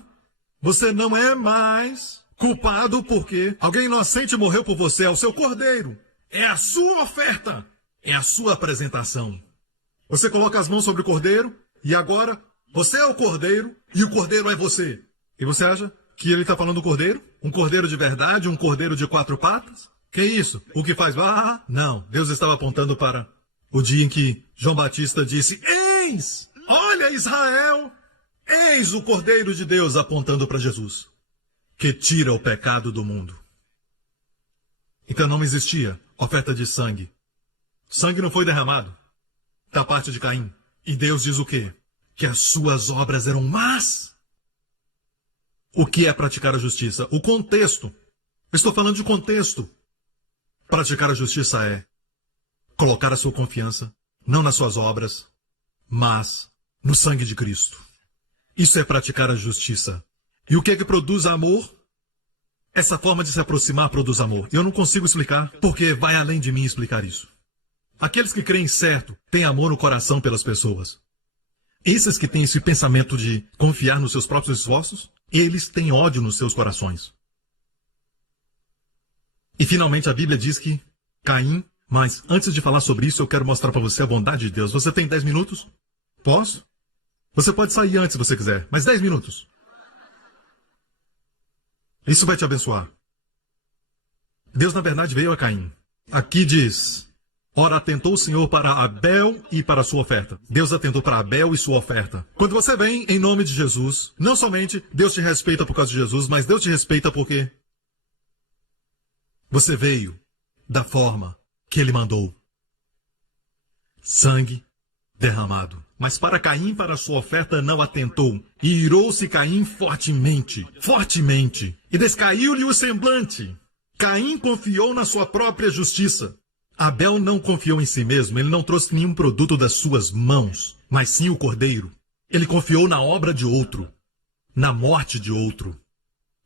você não é mais culpado porque alguém inocente morreu por você. É o seu cordeiro. É a sua oferta. É a sua apresentação. Você coloca as mãos sobre o cordeiro e agora você é o cordeiro e o cordeiro é você. E você acha que ele está falando do cordeiro? Um cordeiro de verdade? Um cordeiro de 4 patas? Que isso? O que faz? Não. Deus estava apontando para o dia em que João Batista disse, eis, olha Israel, eis o Cordeiro de Deus, apontando para Jesus, que tira o pecado do mundo. Então não existia oferta de sangue. Sangue não foi derramado da parte de Caim. E Deus diz o quê? Que as suas obras eram más. O que é praticar a justiça? O contexto. Eu estou falando de contexto. Praticar a justiça é colocar a sua confiança, não nas suas obras, mas no sangue de Cristo. Isso é praticar a justiça. E o que é que produz amor? Essa forma de se aproximar produz amor. Eu não consigo explicar, porque vai além de mim explicar isso. Aqueles que creem certo têm amor no coração pelas pessoas. Esses que têm esse pensamento de confiar nos seus próprios esforços, eles têm ódio nos seus corações. E finalmente a Bíblia diz que Caim. Mas, antes de falar sobre isso, eu quero mostrar para você a bondade de Deus. Você tem 10 minutos? Posso? Você pode sair antes se você quiser, mas 10 minutos. Isso vai te abençoar. Deus, na verdade, veio a Caim. Aqui diz, ora, atentou o Senhor para Abel e para a sua oferta. Deus atentou para Abel e sua oferta. Quando você vem em nome de Jesus, não somente Deus te respeita por causa de Jesus, mas Deus te respeita porque você veio da forma que ele mandou. Sangue derramado. Mas para Caim, para sua oferta, não atentou. E irou-se Caim fortemente, e descaiu-lhe o semblante. Caim confiou na sua própria justiça. Abel não confiou em si mesmo, ele não trouxe nenhum produto das suas mãos, mas sim o cordeiro. Ele confiou na obra de outro, na morte de outro.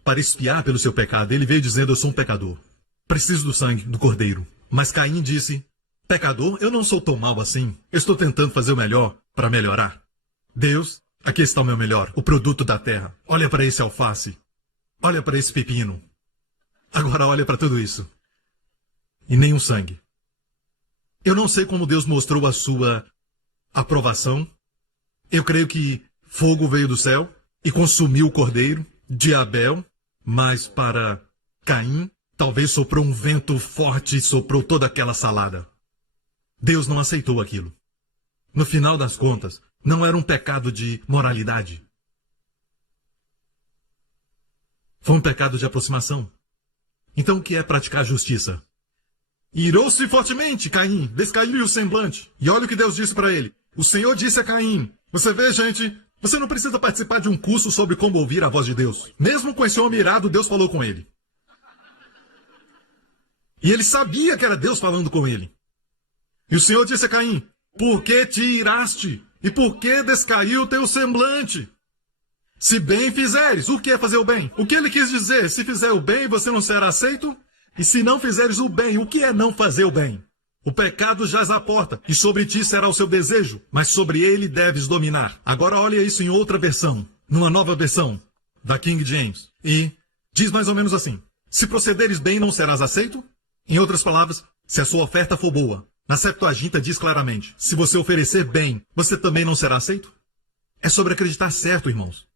Para expiar pelo seu pecado, ele veio dizendo, eu sou um pecador. Preciso do sangue do cordeiro. Mas Caim disse, pecador, eu não sou tão mal assim. Eu estou tentando fazer o melhor para melhorar. Deus, aqui está o meu melhor, o produto da terra. Olha para esse alface. Olha para esse pepino. Agora olha para tudo isso. E nenhum sangue. Eu não sei como Deus mostrou a sua aprovação. Eu creio que fogo veio do céu e consumiu o cordeiro de Abel. Mas para Caim, Talvez soprou um vento forte e soprou toda aquela salada. Deus não aceitou aquilo. No final das contas, não era um pecado de moralidade. Foi um pecado de aproximação. Então o que é praticar justiça? Irou-se fortemente, Caim, descaiu-lhe o semblante. E olha o que Deus disse para ele. O Senhor disse a Caim, você vê, gente, você não precisa participar de um curso sobre como ouvir a voz de Deus. Mesmo com esse homem irado, Deus falou com ele. E ele sabia que era Deus falando com ele. E o Senhor disse a Caim, por que te iraste? E por que descaiu o teu semblante? Se bem fizeres, o que é fazer o bem? O que ele quis dizer? Se fizer o bem, você não será aceito? E se não fizeres o bem, o que é não fazer o bem? O pecado jaz à porta, e sobre ti será o seu desejo, mas sobre ele deves dominar. Agora olha isso em outra versão, numa nova versão, da King James. E diz mais ou menos assim, se procederes bem, não serás aceito? Em outras palavras, se a sua oferta for boa. Na Septuaginta diz claramente, se você oferecer bem, você também não será aceito? É sobre acreditar certo, irmãos.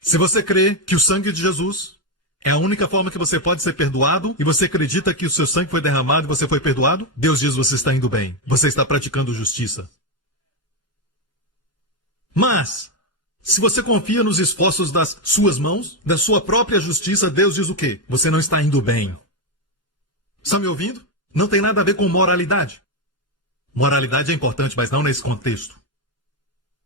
Se você crê que o sangue de Jesus é a única forma que você pode ser perdoado, e você acredita que o seu sangue foi derramado e você foi perdoado, Deus diz você está indo bem, você está praticando justiça. Mas, se você confia nos esforços das suas mãos, da sua própria justiça, Deus diz o quê? Você não está indo bem. Está me ouvindo? Não tem nada a ver com moralidade. Moralidade é importante, mas não nesse contexto.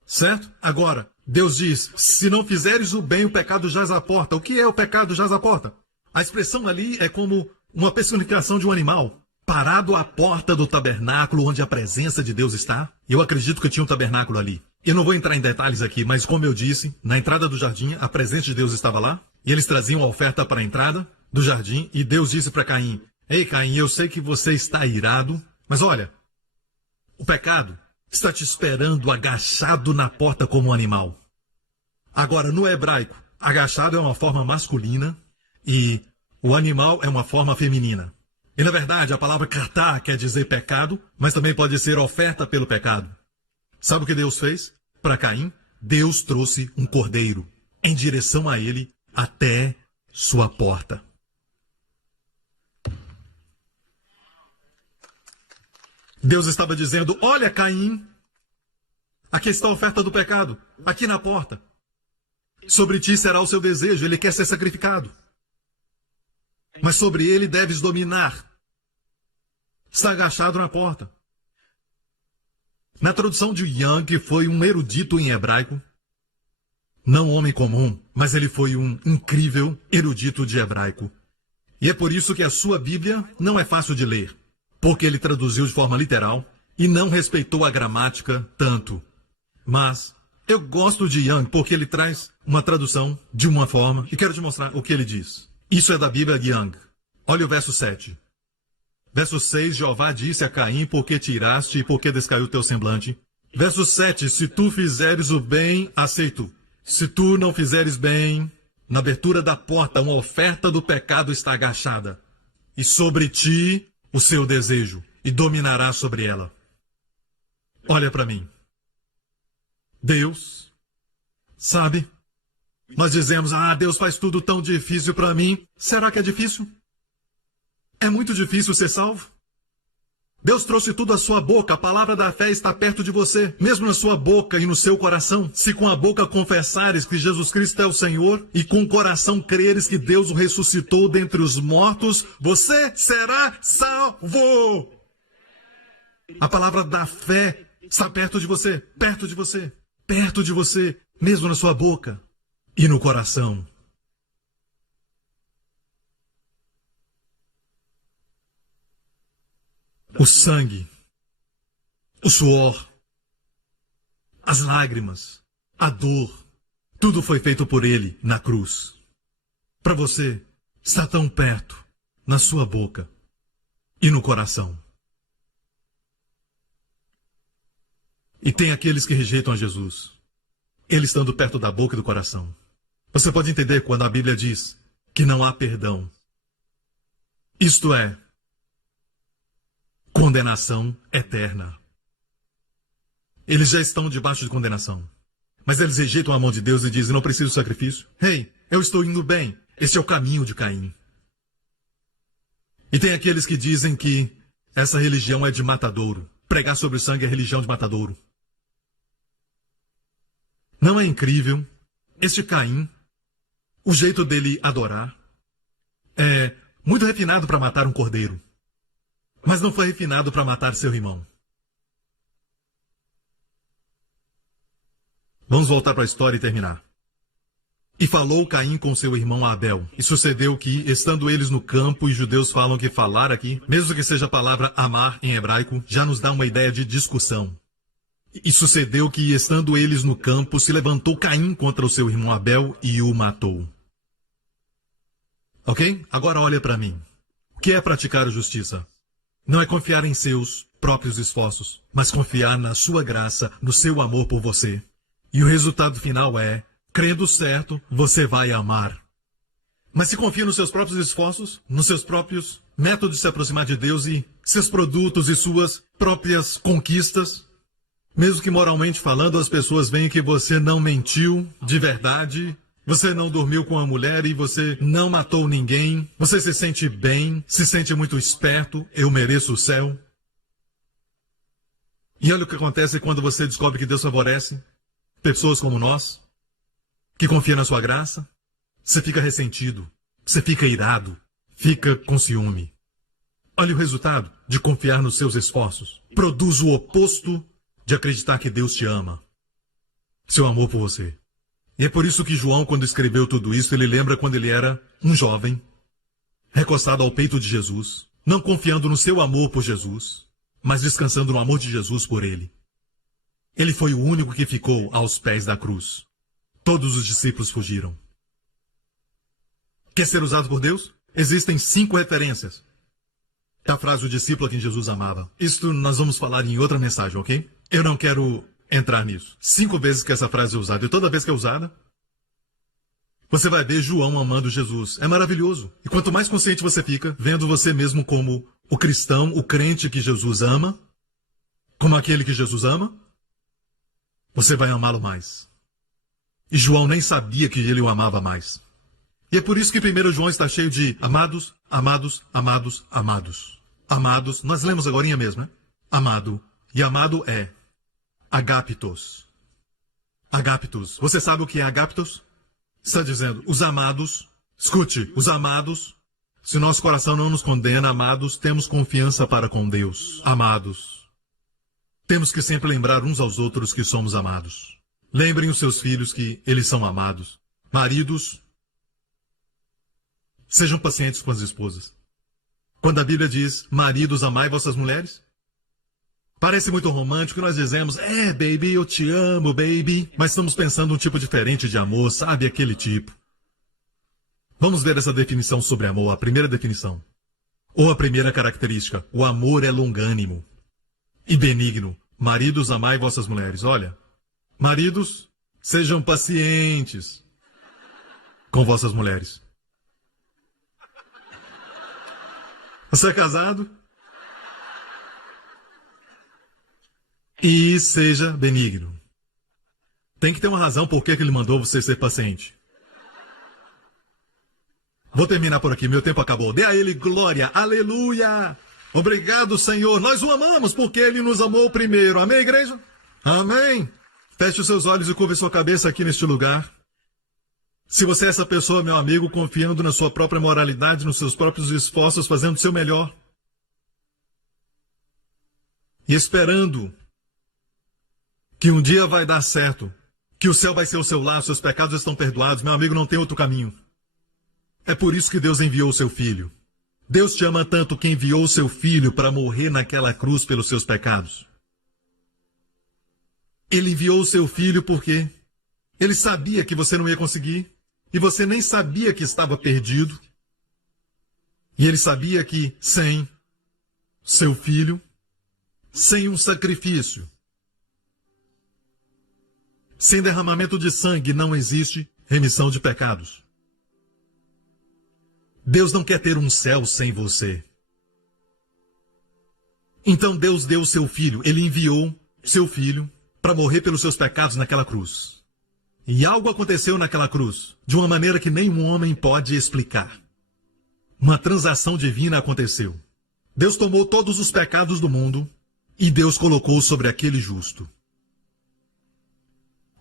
Certo? Agora, Deus diz, se não fizeres o bem, o pecado jaz à porta. O que é o pecado jaz à porta? A expressão ali é como uma personificação de um animal, parado à porta do tabernáculo onde a presença de Deus está. Eu acredito que tinha um tabernáculo ali. Eu não vou entrar em detalhes aqui, mas como eu disse, na entrada do jardim, a presença de Deus estava lá, e eles traziam a oferta para a entrada do jardim, e Deus disse para Caim, ei Caim, eu sei que você está irado, mas olha, o pecado está te esperando agachado na porta como um animal. Agora, no hebraico, agachado é uma forma masculina e o animal é uma forma feminina. E, na verdade, a palavra kratá quer dizer pecado, mas também pode ser oferta pelo pecado. Sabe o que Deus fez? Para Caim, Deus trouxe um cordeiro em direção a ele até sua porta. Deus estava dizendo, olha Caim, aqui está a oferta do pecado, aqui na porta. Sobre ti será o seu desejo, ele quer ser sacrificado. Mas sobre ele deves dominar. Está agachado na porta. Na tradução de Young, que foi um erudito em hebraico, não um homem comum, mas ele foi um incrível erudito de hebraico. E é por isso que a sua Bíblia não é fácil de ler, porque ele traduziu de forma literal e não respeitou a gramática tanto. Mas eu gosto de Young porque ele traz uma tradução de uma forma, e quero te mostrar o que ele diz. Isso é da Bíblia de Young. Olha o verso 7. Verso 6, Jeová disse a Caim, por que te iraste e por que descaiu o teu semblante? Verso 7, se tu fizeres o bem, aceito. Se tu não fizeres bem, na abertura da porta, uma oferta do pecado está agachada. E sobre ti o seu desejo, e dominará sobre ela. Olha para mim. Deus, sabe? Nós dizemos, Deus faz tudo tão difícil para mim. Será que é difícil? É muito difícil ser salvo? Deus trouxe tudo à sua boca, a palavra da fé está perto de você, mesmo na sua boca e no seu coração. Se com a boca confessares que Jesus Cristo é o Senhor e com o coração creres que Deus o ressuscitou dentre os mortos, você será salvo. A palavra da fé está perto de você, perto de você, perto de você, mesmo na sua boca e no coração. O sangue, o suor, as lágrimas, a dor, tudo foi feito por ele na cruz. Para você, está tão perto, na sua boca e no coração. E tem aqueles que rejeitam a Jesus, ele estando perto da boca e do coração. Você pode entender quando a Bíblia diz que não há perdão. Isto é, condenação eterna. Eles já estão debaixo de condenação. Mas eles rejeitam a mão de Deus e dizem, não preciso de sacrifício. Eu estou indo bem. Esse é o caminho de Caim. E tem aqueles que dizem que essa religião é de matadouro. Pregar sobre o sangue é religião de matadouro. Não é incrível? Este Caim, o jeito dele adorar, é muito refinado para matar um cordeiro. Mas não foi refinado para matar seu irmão. Vamos voltar para a história e terminar. E falou Caim com seu irmão Abel. E sucedeu que, estando eles no campo, e judeus falam que falar aqui, mesmo que seja a palavra amar em hebraico, já nos dá uma ideia de discussão. E sucedeu que, estando eles no campo, se levantou Caim contra o seu irmão Abel e o matou. Ok? Agora olha para mim. O que é praticar a justiça? Não é confiar em seus próprios esforços, mas confiar na sua graça, no seu amor por você. E o resultado final é, crendo certo, você vai amar. Mas se confia nos seus próprios esforços, nos seus próprios métodos de se aproximar de Deus e seus produtos e suas próprias conquistas, mesmo que moralmente falando as pessoas veem que você não mentiu de verdade, você não dormiu com a mulher e você não matou ninguém, você se sente bem, se sente muito esperto, eu mereço o céu. E olha o que acontece quando você descobre que Deus favorece pessoas como nós, que confiam na sua graça. Você fica ressentido, você fica irado, fica com ciúme. Olha o resultado de confiar nos seus esforços. Produz o oposto de acreditar que Deus te ama. Seu amor por você. E é por isso que João, quando escreveu tudo isso, ele lembra quando ele era um jovem, recostado ao peito de Jesus, não confiando no seu amor por Jesus, mas descansando no amor de Jesus por ele. Ele foi o único que ficou aos pés da cruz. Todos os discípulos fugiram. Quer ser usado por Deus? Existem 5 referências da frase o discípulo a quem Jesus amava. Isto nós vamos falar em outra mensagem, ok? Eu não quero entrar nisso. 5 vezes que essa frase é usada, e toda vez que é usada, você vai ver João amando Jesus. É maravilhoso. E quanto mais consciente você fica, vendo você mesmo como o cristão, o crente que Jesus ama, como aquele que Jesus ama, você vai amá-lo mais. E João nem sabia que ele o amava mais. E é por isso que 1 João está cheio de amados, amados, amados, amados. Amados, nós lemos agorinha mesmo, né? Amado. E amado é agapitos. Agapitos. Você sabe o que é agapitos? Está dizendo, os amados, escute, os amados, se nosso coração não nos condena, amados, temos confiança para com Deus. Amados. Temos que sempre lembrar uns aos outros que somos amados. Lembrem os seus filhos que eles são amados. Maridos, sejam pacientes com as esposas. Quando a Bíblia diz, maridos, amai vossas mulheres, parece muito romântico e nós dizemos, baby, eu te amo, baby. Mas estamos pensando um tipo diferente de amor, sabe? Aquele tipo. Vamos ver essa definição sobre amor, a primeira definição. Ou a primeira característica, o amor é longânimo e benigno. Maridos, amai vossas mulheres. Olha, maridos, sejam pacientes com vossas mulheres. Você é casado? E seja benigno. Tem que ter uma razão por que ele mandou você ser paciente. Vou terminar por aqui, meu tempo acabou. Dê a ele glória, aleluia! Obrigado, Senhor. Nós o amamos porque ele nos amou primeiro. Amém, igreja? Amém. Feche os seus olhos e curve sua cabeça aqui neste lugar. Se você é essa pessoa, meu amigo, confiando na sua própria moralidade, nos seus próprios esforços, fazendo o seu melhor, e esperando que um dia vai dar certo, que o céu vai ser o seu lar, seus pecados estão perdoados, meu amigo, não tem outro caminho. É por isso que Deus enviou o seu Filho. Deus te ama tanto que enviou o seu Filho para morrer naquela cruz pelos seus pecados. Ele enviou o seu Filho porque ele sabia que você não ia conseguir, e você nem sabia que estava perdido. E ele sabia que sem seu Filho, sem um sacrifício, sem derramamento de sangue, não existe remissão de pecados. Deus não quer ter um céu sem você. Então Deus deu o seu Filho, ele enviou seu Filho para morrer pelos seus pecados naquela cruz. E algo aconteceu naquela cruz, de uma maneira que nenhum homem pode explicar. Uma transação divina aconteceu. Deus tomou todos os pecados do mundo e Deus colocou sobre aquele justo.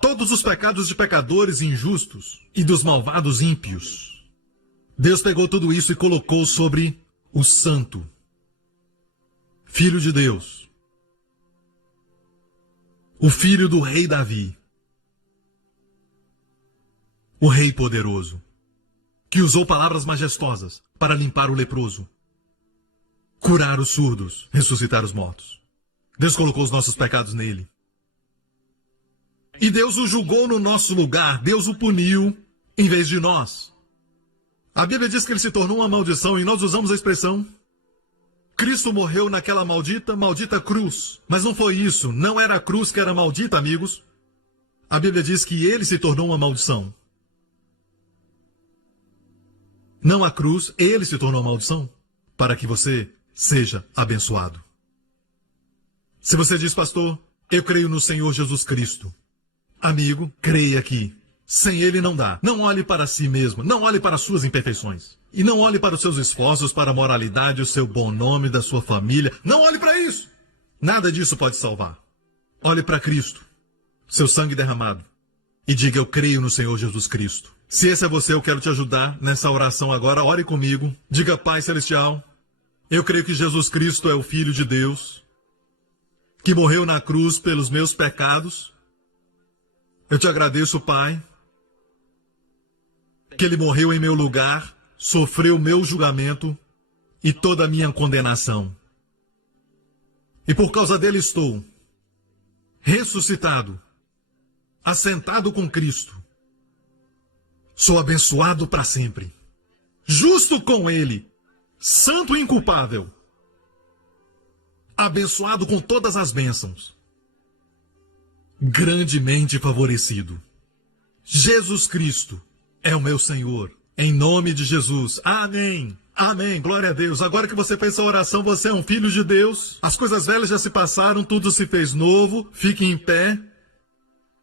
Todos os pecados de pecadores injustos e dos malvados ímpios. Deus pegou tudo isso e colocou sobre o santo, Filho de Deus, o filho do rei Davi, o rei poderoso, que usou palavras majestosas para limpar o leproso, curar os surdos, ressuscitar os mortos. Deus colocou os nossos pecados nele. E Deus o julgou no nosso lugar, Deus o puniu em vez de nós. A Bíblia diz que ele se tornou uma maldição e nós usamos a expressão: Cristo morreu naquela maldita cruz. Mas não foi isso, não era a cruz que era maldita, amigos. A Bíblia diz que ele se tornou uma maldição. Não a cruz, ele se tornou uma maldição, para que você seja abençoado. Se você diz, pastor, eu creio no Senhor Jesus Cristo. Amigo, creia que sem ele não dá. Não olhe para si mesmo, não olhe para as suas imperfeições. E não olhe para os seus esforços, para a moralidade, o seu bom nome, da sua família. Não olhe para isso. Nada disso pode salvar. Olhe para Cristo, seu sangue derramado, e diga, eu creio no Senhor Jesus Cristo. Se esse é você, eu quero te ajudar nessa oração agora. Ore comigo. Diga, Pai Celestial, eu creio que Jesus Cristo é o Filho de Deus, que morreu na cruz pelos meus pecados. Eu te agradeço, Pai, que ele morreu em meu lugar, sofreu o meu julgamento e toda a minha condenação. E por causa dele estou ressuscitado, assentado com Cristo. Sou abençoado para sempre, justo com ele, santo e inculpável, abençoado com todas as bênçãos, grandemente favorecido. Jesus Cristo é o meu Senhor. Em nome de Jesus. Amém. Amém. Glória a Deus. Agora que você fez essa oração, você é um filho de Deus. As coisas velhas já se passaram, tudo se fez novo. Fique em pé.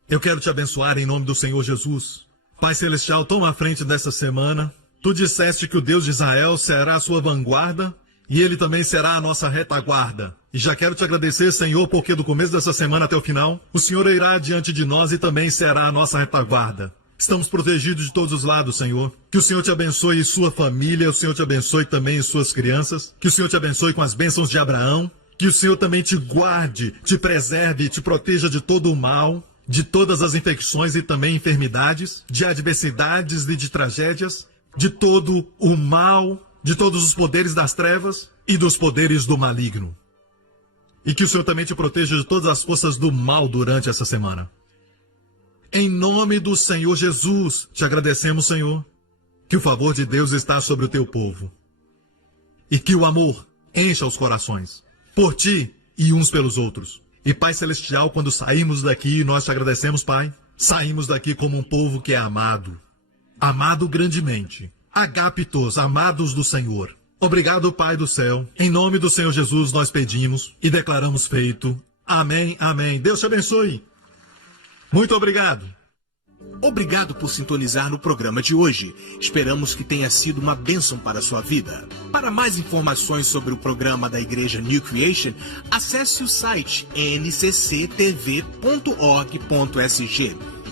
Eu quero te abençoar em nome do Senhor Jesus. Pai Celestial, toma a frente dessa semana. Tu disseste que o Deus de Israel será a sua vanguarda e ele também será a nossa retaguarda. E já quero te agradecer, Senhor, porque do começo dessa semana até o final, o Senhor irá diante de nós e também será a nossa retaguarda. Estamos protegidos de todos os lados, Senhor. Que o Senhor te abençoe e sua família, o Senhor te abençoe também e suas crianças. Que o Senhor te abençoe com as bênçãos de Abraão. Que o Senhor também te guarde, te preserve, te proteja de todo o mal, de todas as infecções e também enfermidades, de adversidades e de tragédias, de todo o mal, de todos os poderes das trevas e dos poderes do maligno. E que o Senhor também te proteja de todas as forças do mal durante essa semana. Em nome do Senhor Jesus, te agradecemos, Senhor, que o favor de Deus está sobre o teu povo. E que o amor encha os corações, por ti e uns pelos outros. E Pai Celestial, quando saímos daqui, nós te agradecemos, Pai, saímos daqui como um povo que é amado. Amado grandemente. Agapitos, amados do Senhor. Obrigado, Pai do céu. Em nome do Senhor Jesus nós pedimos e declaramos feito. Amém, amém. Deus te abençoe. Muito obrigado. Obrigado por sintonizar no programa de hoje. Esperamos que tenha sido uma bênção para a sua vida. Para mais informações sobre o programa da Igreja New Creation, acesse o site ncctv.org.sg.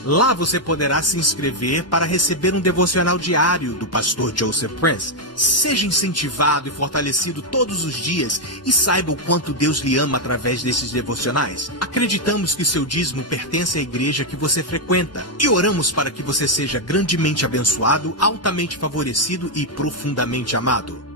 Lá você poderá se inscrever para receber um devocional diário do pastor Joseph Prince. Seja incentivado e fortalecido todos os dias e saiba o quanto Deus lhe ama através desses devocionais. Acreditamos que seu dízimo pertence à igreja que você frequenta e oramos para que você seja grandemente abençoado, altamente favorecido e profundamente amado.